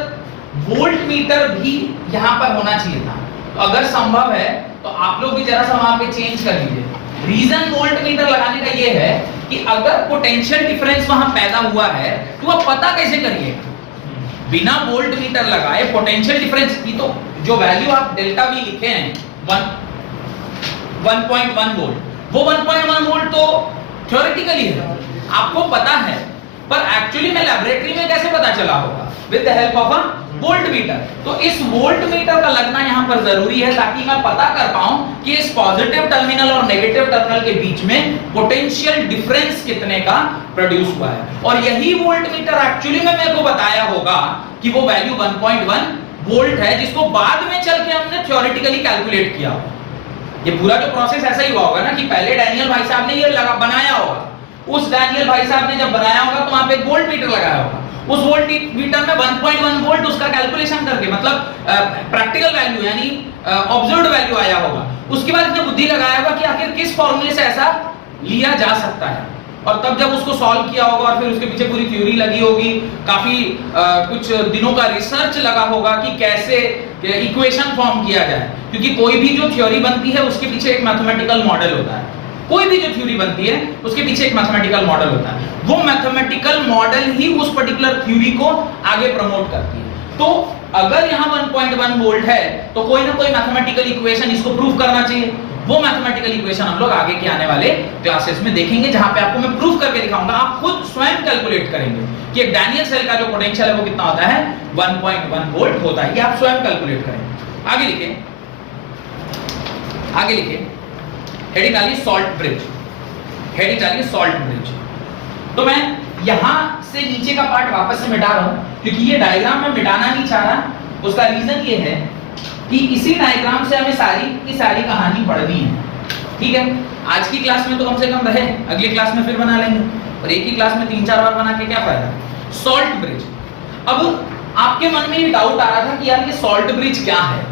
voltmeter भी यहां पर होना चाहिए था, तो अगर संभव है तो आप लोग भी जरा सा वहां पे चेंज कर लीजिए। रीजन वोल्टमीटर लगाने का ये है कि अगर पोटेंशियल डिफरेंस वहां पैदा हुआ है तो आप पता कैसे करिए, बिना वोल्टमीटर लगाए पोटेंशियल डिफरेंस की, तो जो वैल्यू आप डेल्टा वी लिखे हैं 1.1 वोल्ट, वो 1.1 वोल्ट तो थ्योरेटिकली है, आपको पता है, पर एक्चुअली में लैबोरेटरी में कैसे पता चला होगा, with the help of a voltmeter. तो इस वोल्टमीटर का लगना यहां पर जरूरी है ताकि मैं पता कर पाऊं कि इस पॉजिटिव टर्मिनल और नेगेटिव टर्मिनल के बीच में पोटेंशियल डिफरेंस कितने का प्रोड्यूस हुआ है। और यही वोल्टमीटर एक्चुअली में मेरे को बताया होगा कि वो वैल्यू 1.1 वोल्ट है, जिसको बाद में चल के हमने थ्योरेटिकली कैलकुलेट किया। ये पूरा जो प्रोसेस ऐसा ही हुआ होगा ना कि पहले डैनियल भाई साहब ने ये बनाया होगा, उस डैनियल भाई साहब ने जब बनाया होगा तो वहां पे एक वोल्टमीटर लगाया होगा, उस वोल्टमीटर में 1.1 वोल्ट उसका कैलकुलेशन करके, मतलब प्रैक्टिकल वैल्यू यानी ऑब्जर्व्ड वैल्यू आया होगा। उसके बाद इसने बुद्धि लगाया होगा कि आखिर किस फॉर्मूले से ऐसा लिया जा सकता है, और तब जब उसको सॉल्व किया होगा और फिर उसके पीछे पूरी थ्योरी लगी होगी, काफी कुछ दिनों का रिसर्च लगा होगा कि कैसे इक्वेशन फॉर्म किया जाए, क्योंकि कोई भी जो थ्योरी बनती है उसके पीछे एक मैथमेटिकल मॉडल होता है। कोई भी जो थ्योरी बनती है उसके पीछे एक मैथमेटिकल मॉडल होता है, वो मैथमेटिकल मॉडल ही उस पर्टिकुलर थ्योरी को आगे प्रमोट करती है। तो अगर यहाँ 1.1 वोल्ट है तो कोई ना कोई मैथमेटिकल इक्वेशन इसको प्रूव करना चाहिए। वो मैथमेटिकल इक्वेशन हम लोग आगे के आने वाले क्लासेस में देखेंगे, जहां पे आपको मैं प्रूव करके दिखाऊंगा। आप खुद स्वयं कैलकुलेट करेंगे कि एक डैनियल सेल का जो पोटेंशियल है वो कितना होता है, 1.1 वोल्ट होता है। ये आप स्वयं कैलकुलेट करेंगे। आगे लिखें, आगे लिखें, हेडिंग डालिए सॉल्ट ब्रिज, हेडिंग डालिए सॉल्ट ब्रिज। तो मैं यहां से नीचे का पार्ट वापस से मिटा रहा हूं क्योंकि ये डायग्राम मैं मिटाना नहीं चाह रहा, उसका रीजन ये है कि इसी डायग्राम से हमें सारी की सारी कहानी पढ़नी है, ठीक है। आज की क्लास में तो कम से कम रहे, अगली क्लास में फिर बना लेंगे, और एक ही क्लास में 3-4 बार बना के क्या फायदा। सॉल्ट ब्रिज, अब आपके मन में ये डाउट आ रहा था कि यार ये सॉल्ट ब्रिज क्या है,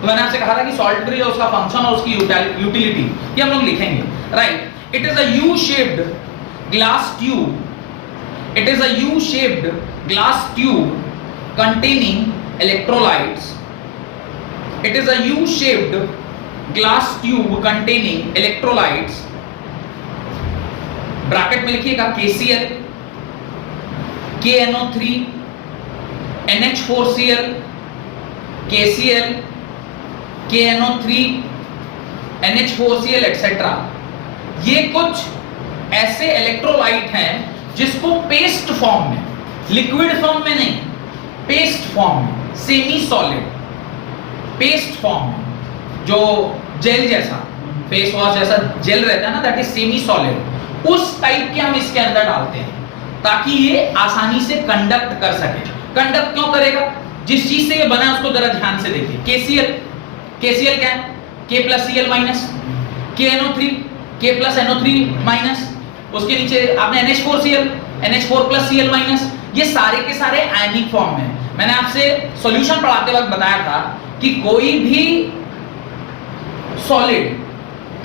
तो मैंने आपसे कहा था कि सॉल्ट ब्रिज और उसका फंक्शन और उसकी यूटिलिटी ये हम लोग लिखेंगे, right. It is a U shaped glass tube, it is a U-shaped glass tube containing electrolytes. It is a U-shaped glass tube containing electrolytes. Bracket में लिखिएगा KCl, KNO3, NH4Cl, KCl, KNO3, NH4Cl etc. ये कुछ ऐसे electrolyte हैं जिसको paste form में, liquid form में नहीं, पेस्ट फॉर्म में, सेमी सॉलिड पेस्ट फॉर्म में, जो जेल जैसा, फेस वॉश जैसा जेल रहता है ना, दैट इज सेमी सॉलिड, उस टाइप के हम इसके अंदर डालते हैं ताकि ये आसानी से कंडक्ट कर सके। कंडक्ट क्यों करेगा, जिस चीज से ये बना उसको जरा ध्यान से देखिए। KCl क्या है, K+Cl-, KNO3, K+NO3-, उसके नीचे आपने NH4Cl, NH4+Cl-, ये सारे के सारे आयनिक फॉर्म में। मैंने आपसे सॉल्यूशन पढ़ाते वक्त बताया था कि कोई भी सॉलिड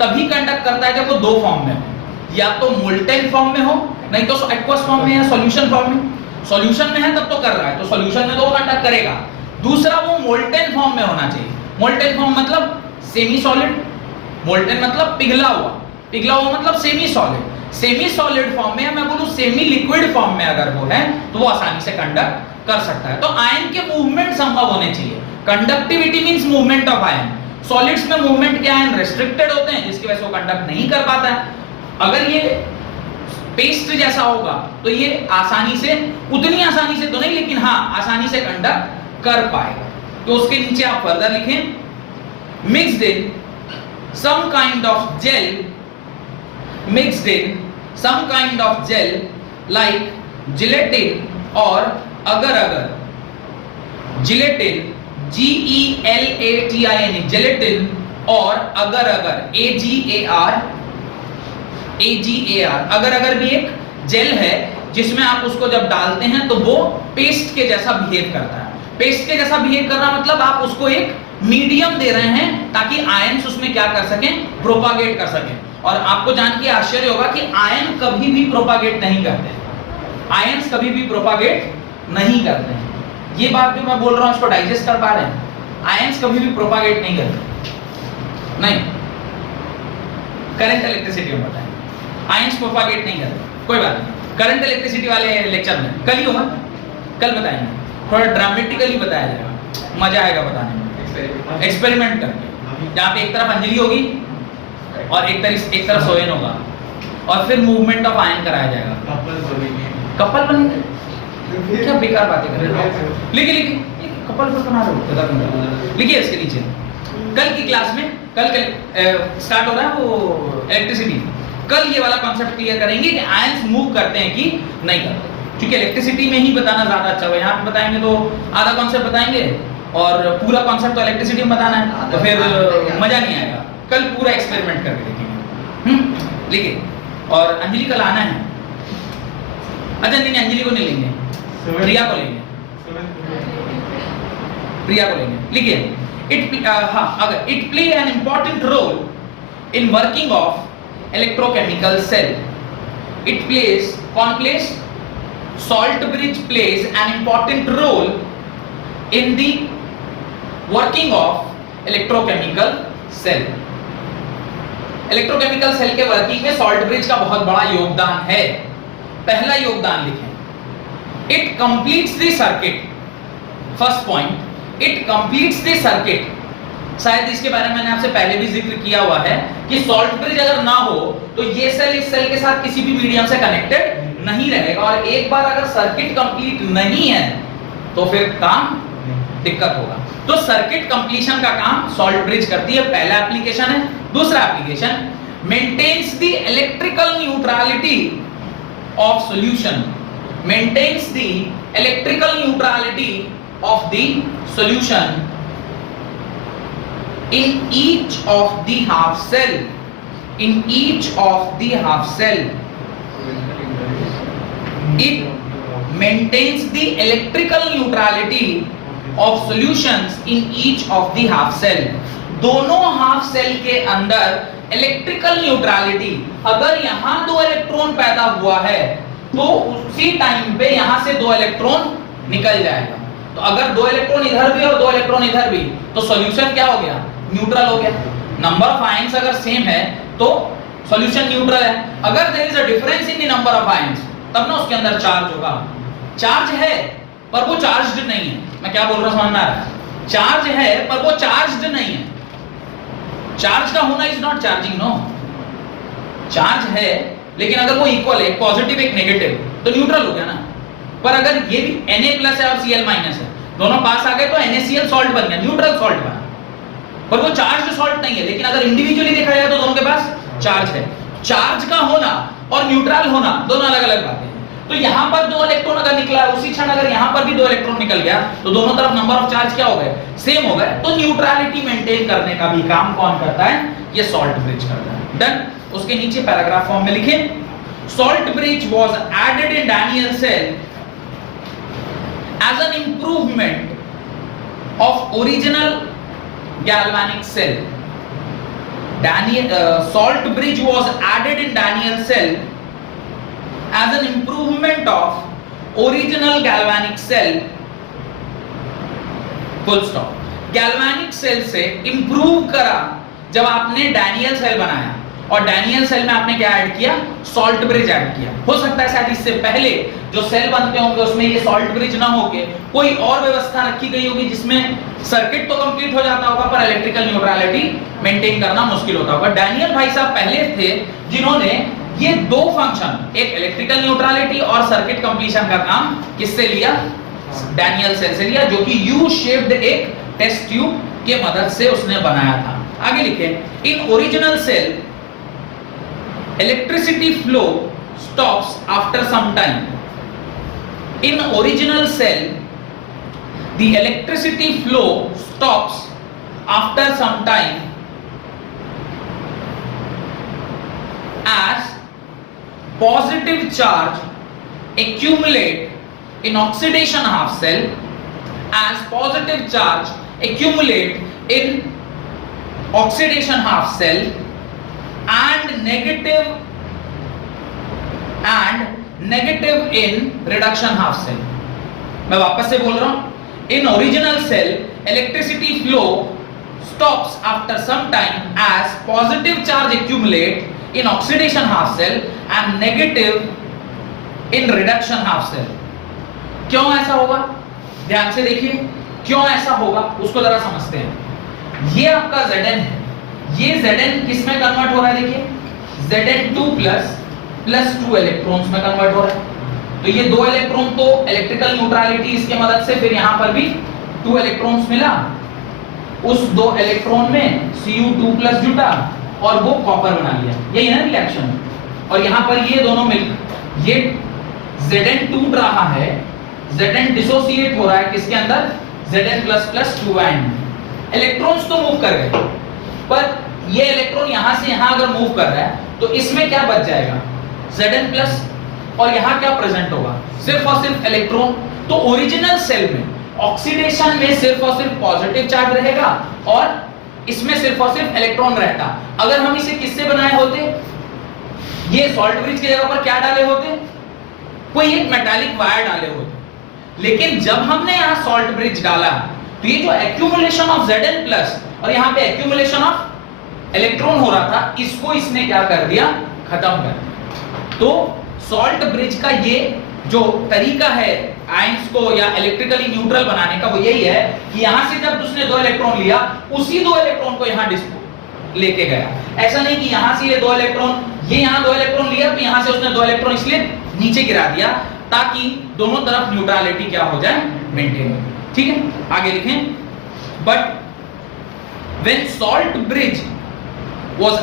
तभी कंडक्ट करता है जब वो दो फॉर्म में हो, या तो मोल्टेन फॉर्म में हो, नहीं तो एक्वस फॉर्म में या सॉल्यूशन फॉर्म में। सॉल्यूशन में है तब तो कर रहा है, तो सॉल्यूशन में तो वो कंडक्ट करेगा। दूसरा, वो मोल्टेन फॉर्म में होना चाहिए। मोल्टेन फॉर्म मतलब सेमी सॉलिड, मोल्टेन मतलब पिघला हुआ मतलब semi solid. Semi solid form में, मैं बोलूं सेमी लिक्विड फॉर्म में अगर वो है तो वो आसानी से कंडक्ट कर सकता है। तो आयन के मूवमेंट संभव होने चाहिए। Conductivity means movement of ion. Solids में मूवमेंट के आयन रेस्ट्रिक्टेड होते हैं, जिसकी वजह से वो कंडक्ट नहीं कर पाता है। अगर ये पेस्ट जैसा होगा तो ये आसानी से, उतनी आसानी से तो नहीं, लेकिन हाँ आसानी से कंडक्ट कर पाएगा। तो उसके नीचे आप फर्दर लिखें, mixed in some kind of gel, mixed in some kind of gel like gelatin, और अगर gelatin, GELATIN, gelatin, और अगर अगर भी एक जेल है जिसमें आप उसको जब डालते हैं तो वो पेस्ट के जैसा बिहेव करता है। पेस्ट के जैसा बिहेव करना मतलब आप उसको एक मीडियम दे रहे हैं ताकि आयंस उसमें क्या कर सकें, प्रोपागेट कर सकें। और आपको जान के आश्चर्य होगा कि आयन कभी भी प्रोपागेट नहीं करते, आयंस कभी भी प्रोपागेट नहीं करते हैं। ये बात जो मैं बोल रहा हूं इसको डाइजेस्ट कर पा रहे हैं? आयंस कभी भी प्रोपागेट नहीं करते, नहीं। करंट इलेक्ट्रिसिटी में बताएं, आयंस प्रोपागेट नहीं करते, कोई बात नहीं। करंट इलेक्ट्रिसिटी वाले लेक्चर में कल ही होगा, कल बताएंगे, थोड़ा ड्रामेटिकली बताया जाएगा, मजा आएगा बताने में, एक्सपेरिमेंट करके। जहाँ पे एक तरफ अंजलि होगी और एक तरफ सोयन होगा, और फिर मूवमेंट ऑफ आयन कराया जाएगा। कपल बनेंगे, क्या बेकार बातें कर रहे हो। लिखिए कपल पर बना रहे हो, लिखिए इसके नीचे। कल की क्लास में, कल स्टार्ट हो रहा है वो इलेक्ट्रिसिटी, कल ये वाला कॉन्सेप्ट क्लियर करेंगे कि आयंस मूव करते हैं कि नहीं करते। क्योंकि इलेक्ट्रिसिटी में ही बताना ज्यादा अच्छा होगा, यहाँ पे बताएंगे तो आधा कॉन्सेप्ट बताएंगे और पूरा कॉन्सेप्ट तो इलेक्ट्रिसिटी में बताना है, तो फिर मजा नहीं आएगा। कल पूरा एक्सपेरिमेंट करके देखेंगे, लिखिए। और अंजलि कल आना है। अच्छा नहीं, अंजलि को नहीं लेंगे, प्रिया को लेंगे, प्रिया को लेंगे। लिखिए, it play an important role in working of electrochemical cell. It plays, कौन plays? Salt bridge plays an important role in the working of electrochemical cell. Electrochemical cell के वर्किंग में सॉल्ट ब्रिज का बहुत बड़ा योगदान है। पहला योगदान लिखें, it completes the circuit. First point, it completes the circuit. शायद इसके बारे में मैंने आपसे पहले भी जिक्र किया हुआ है कि सॉल्ट ब्रिज अगर ना हो तो ये सेल इस सेल के साथ किसी भी मीडियम से कनेक्टेड नहीं रहेगा, और एक बार अगर सर्किट कंप्लीट नहीं है तो फिर काम दिक्कत होगा। तो सर्किट कंप्लीशन का काम सॉल्ट ब्रिज करती है, पहला एप्लीकेशन है। दूसरा application, maintains the electrical neutrality of solution, maintains the electrical neutrality of the solution in each of the half cell. In each of the half cell, it maintains the electrical neutrality of solutions in each of the half cell. दोनों half cell के अंदर electrical neutrality, अगर यहां दो electron पैदा हुआ है तो उसी टाइम पे यहां से दो इलेक्ट्रॉन निकल जाएगा। तो अगर दो इलेक्ट्रॉन इधर भी और दो इलेक्ट्रॉन इधर भी, तो सॉल्यूशन क्या हो गया? न्यूट्रल हो गया। नंबर ऑफ आयंस अगर सेम है तो सॉल्यूशन न्यूट्रल है। अगर there is a difference in the number of ions, तब ना उसके अंदर चार्ज होगा। चार्ज है पर वो चार्ज्ड नहीं है। मैं क्या बोल रहा हूं, समझ में आ रहा है? चार्ज है पर वो चार्ज्ड नहीं है। चार्ज का होना is not charging, no. Charge है लेकिन अगर वो इक्वल है, एक पॉजिटिव एक नेगेटिव, तो न्यूट्रल हो गया ना। पर अगर ये भी Na+ है और Cl- है, दोनों पास आ गए तो NaCl सॉल्ट बन गया, न्यूट्रल सॉल्ट बना। पर वो चार्ज सॉल्ट नहीं है, लेकिन अगर इंडिविजुअली देखा जाए तो दोनों के पास चार्ज है। चार्ज का होना और न्यूट्रल होना दोनों अलग अलग बातें हैं। तो यहां पर दो इलेक्ट्रॉन अगर निकला है, उसी क्षण अगर यहां पर भी दो इलेक्ट्रॉन निकल गया तो दोनों तरफ नंबर ऑफ चार्ज क्या हो गए? सेम हो गए। तो न्यूट्रलिटी मेंटेन करने का भी काम कौन करता है? ये सॉल्ट ब्रिज करता है। डन। उसके नीचे पैराग्राफ फॉर्म में लिखें, salt bridge was added in Daniell cell as an improvement of original galvanic cell. Salt bridge was added in Daniel cell as an improvement of original galvanic cell. Full stop. Galvanic cell से improve करा जब आपने Daniel cell बनाया, और Daniel cell में आपने क्या add किया? सॉल्ट ब्रिज ऐड किया। हो सकता है शायद इससे पहले जो सेल बनते होंगे उसमें ये सॉल्ट ब्रिज ना होके कोई और व्यवस्था रखी गई होगी जिसमें सर्किट तो कंप्लीट हो जाता होगा पर इलेक्ट्रिकल न्यूट्रलिटी मेंटेन करना मुश्किल होता होगा। डैनियल भाई साहब पहले थे जिन्होंने ये दो फंक्शन, एक इलेक्ट्रिकल न्यूट्रलिटी और सर्किट कंप्लीशन का काम किससे लिया? डैनियल सेल से लिया, जो कि यू शेप्ड एक टेस्ट ट्यूब के मदद से उसने बनाया था। आगे लिखें, in original cell electricity flow stops after some time. In original cell, the electricity flow stops after some time as positive charge accumulate in oxidation half cell, as positive charge accumulate in oxidation half cell and negative in reduction half cell. मैं वापस से बोल रहा हूं, in original cell electricity flow stops after some time as positive charge accumulate in oxidation half cell and negative in reduction half cell. क्यों ऐसा होगा? ध्यान से देखिए, क्यों ऐसा होगा उसको जरा समझते हैं। ये आपका Zn है, ये Zn किस में कन्वर्ट हो रहा है? देखिए, Zn2 प्लस 2 इलेक्ट्रॉन्स में कन्वर्ट हो रहा है। तो ये दो इलेक्ट्रॉन तो इलेक्ट्रिकल न्यूट्रलिटी इसके मदद से, फिर यहां पर भी 2 इलेक्ट्रॉन्स मिला, उस 2 इलेक्ट्रॉन में Cu2+ जुटा और वो कॉपर बना लिया। यही है ना रिएक्शन। और यहां पर ये दोनों मिल, ये Zn टूट रहा है, Zn डिसोसिएट हो रहा है किसके अंदर? Zn++ 2 एंड इलेक्ट्रॉन्स तो मूव कर गए, पर ये इलेक्ट्रॉन यहां से यहां अगर मूव कर रहा है तो इसमें क्या बच जाएगा? Zn+, और यहां क्या प्रेजेंट होगा? सिर्फ और सिर्फ इलेक्ट्रॉन। तो ओरिजिनल सेल में ऑक्सीडेशन में सिर्फ और सिर्फ पॉजिटिव चार्ज रहेगा और इसमें सिर्फ और सिर्फ इलेक्ट्रॉन रहता। अगर हम इसे किससे बनाए होते? ये सॉल्ट ब्रिज की जगह पर क्या डाले होते? कोई एक मेटालिक वायर डाले होते। लेकिन जब हमने यहां सॉल्ट ब्रिज डाला तो ये जो एक्यूमुलेशन ऑफ Zn+ और यहाँ पे एक्यूमुलेशन ऑफ इलेक्ट्रॉन हो रहा था, इसको इसने क्या कर दिया? खत्म कर दिया। तो सॉल्ट ब्रिज का ये जो तरीका है आयंस को या इलेक्ट्रिकली न्यूट्रल बनाने का, वो यही है कि यहां से जब उसने 2 इलेक्ट्रॉन लिया, उसी 2 इलेक्ट्रॉन को यहां लेके गया। ऐसा नहीं कि यहां से ये 2 इलेक्ट्रॉन, ये यहां 2 इलेक्ट्रॉन लिया तो यहां से उसने 2 इलेक्ट्रॉन इसलिए नीचे गिरा दिया ताकि दोनों तरफ न्यूट्रलिटी क्या हो जाए? मेंटेन हो। ठीक है, आगे लिखें, but when salt bridge was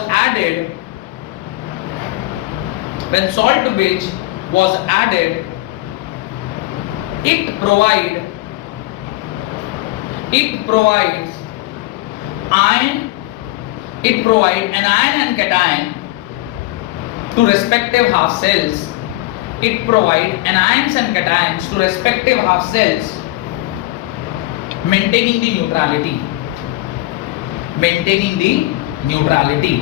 added, it provide it provides an ion and cation to respective half cells. It provides anions and cations to respective half cells, maintaining the neutrality. Maintaining the neutrality.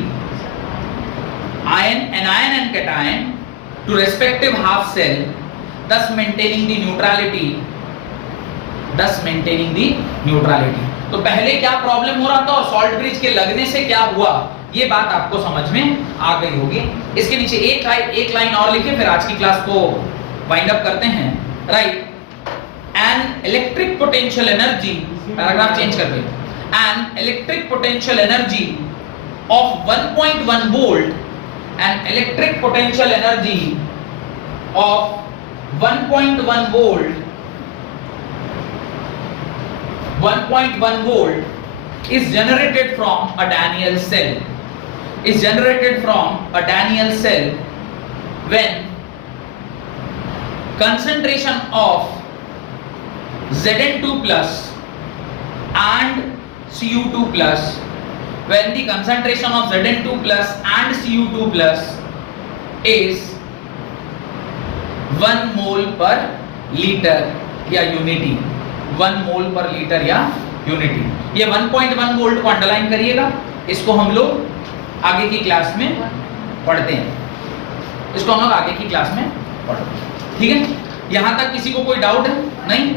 An ion and cation to respective half cell, thus maintaining the neutrality. Thus maintaining the neutrality. तो पहले क्या problem हो रहा था और salt bridge के लगने से क्या हुआ, ये बात आपको समझ में आ गई होगी। इसके नीचे एक लाइन और लिखे, फिर आज की क्लास को वाइंड अप करते हैं। Right, an electric potential energy, paragraph change करके, an electric potential energy of 1.1 volt, an electric potential energy of 1.1 volt 1.1 volt is generated from a Daniell cell. Is generated from a Daniell cell when concentration of Zn2 plus and Cu2 plus, when the concentration of Zn2 plus and Cu2 plus is 1 mole per liter या unity, 1 मोल पर litre या unity. ये 1.1 volt को underline करिएगा, इसको हम लोग आगे की क्लास में पढ़ते हैं। इसको हम लोग आगे की क्लास में पढ़ते हैं, ठीक है। यहां तक किसी को कोई डाउट है? नहीं,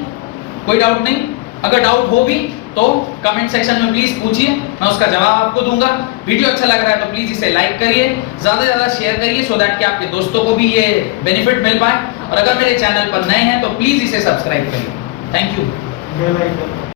कोई डाउट नहीं। अगर डाउट हो भी तो कमेंट सेक्शन में प्लीज पूछिए, मैं उसका जवाब आपको दूंगा। वीडियो अच्छा लग रहा है तो प्लीज इसे लाइक करिए, ज्यादा से ज्यादा शेयर करिए, सो दैट कि आपके दोस्तों को भी ये बेनिफिट मिल पाए। और अगर मेरे चैनल पर नए हैं तो प्लीज इसे सब्सक्राइब करिए। Thank you.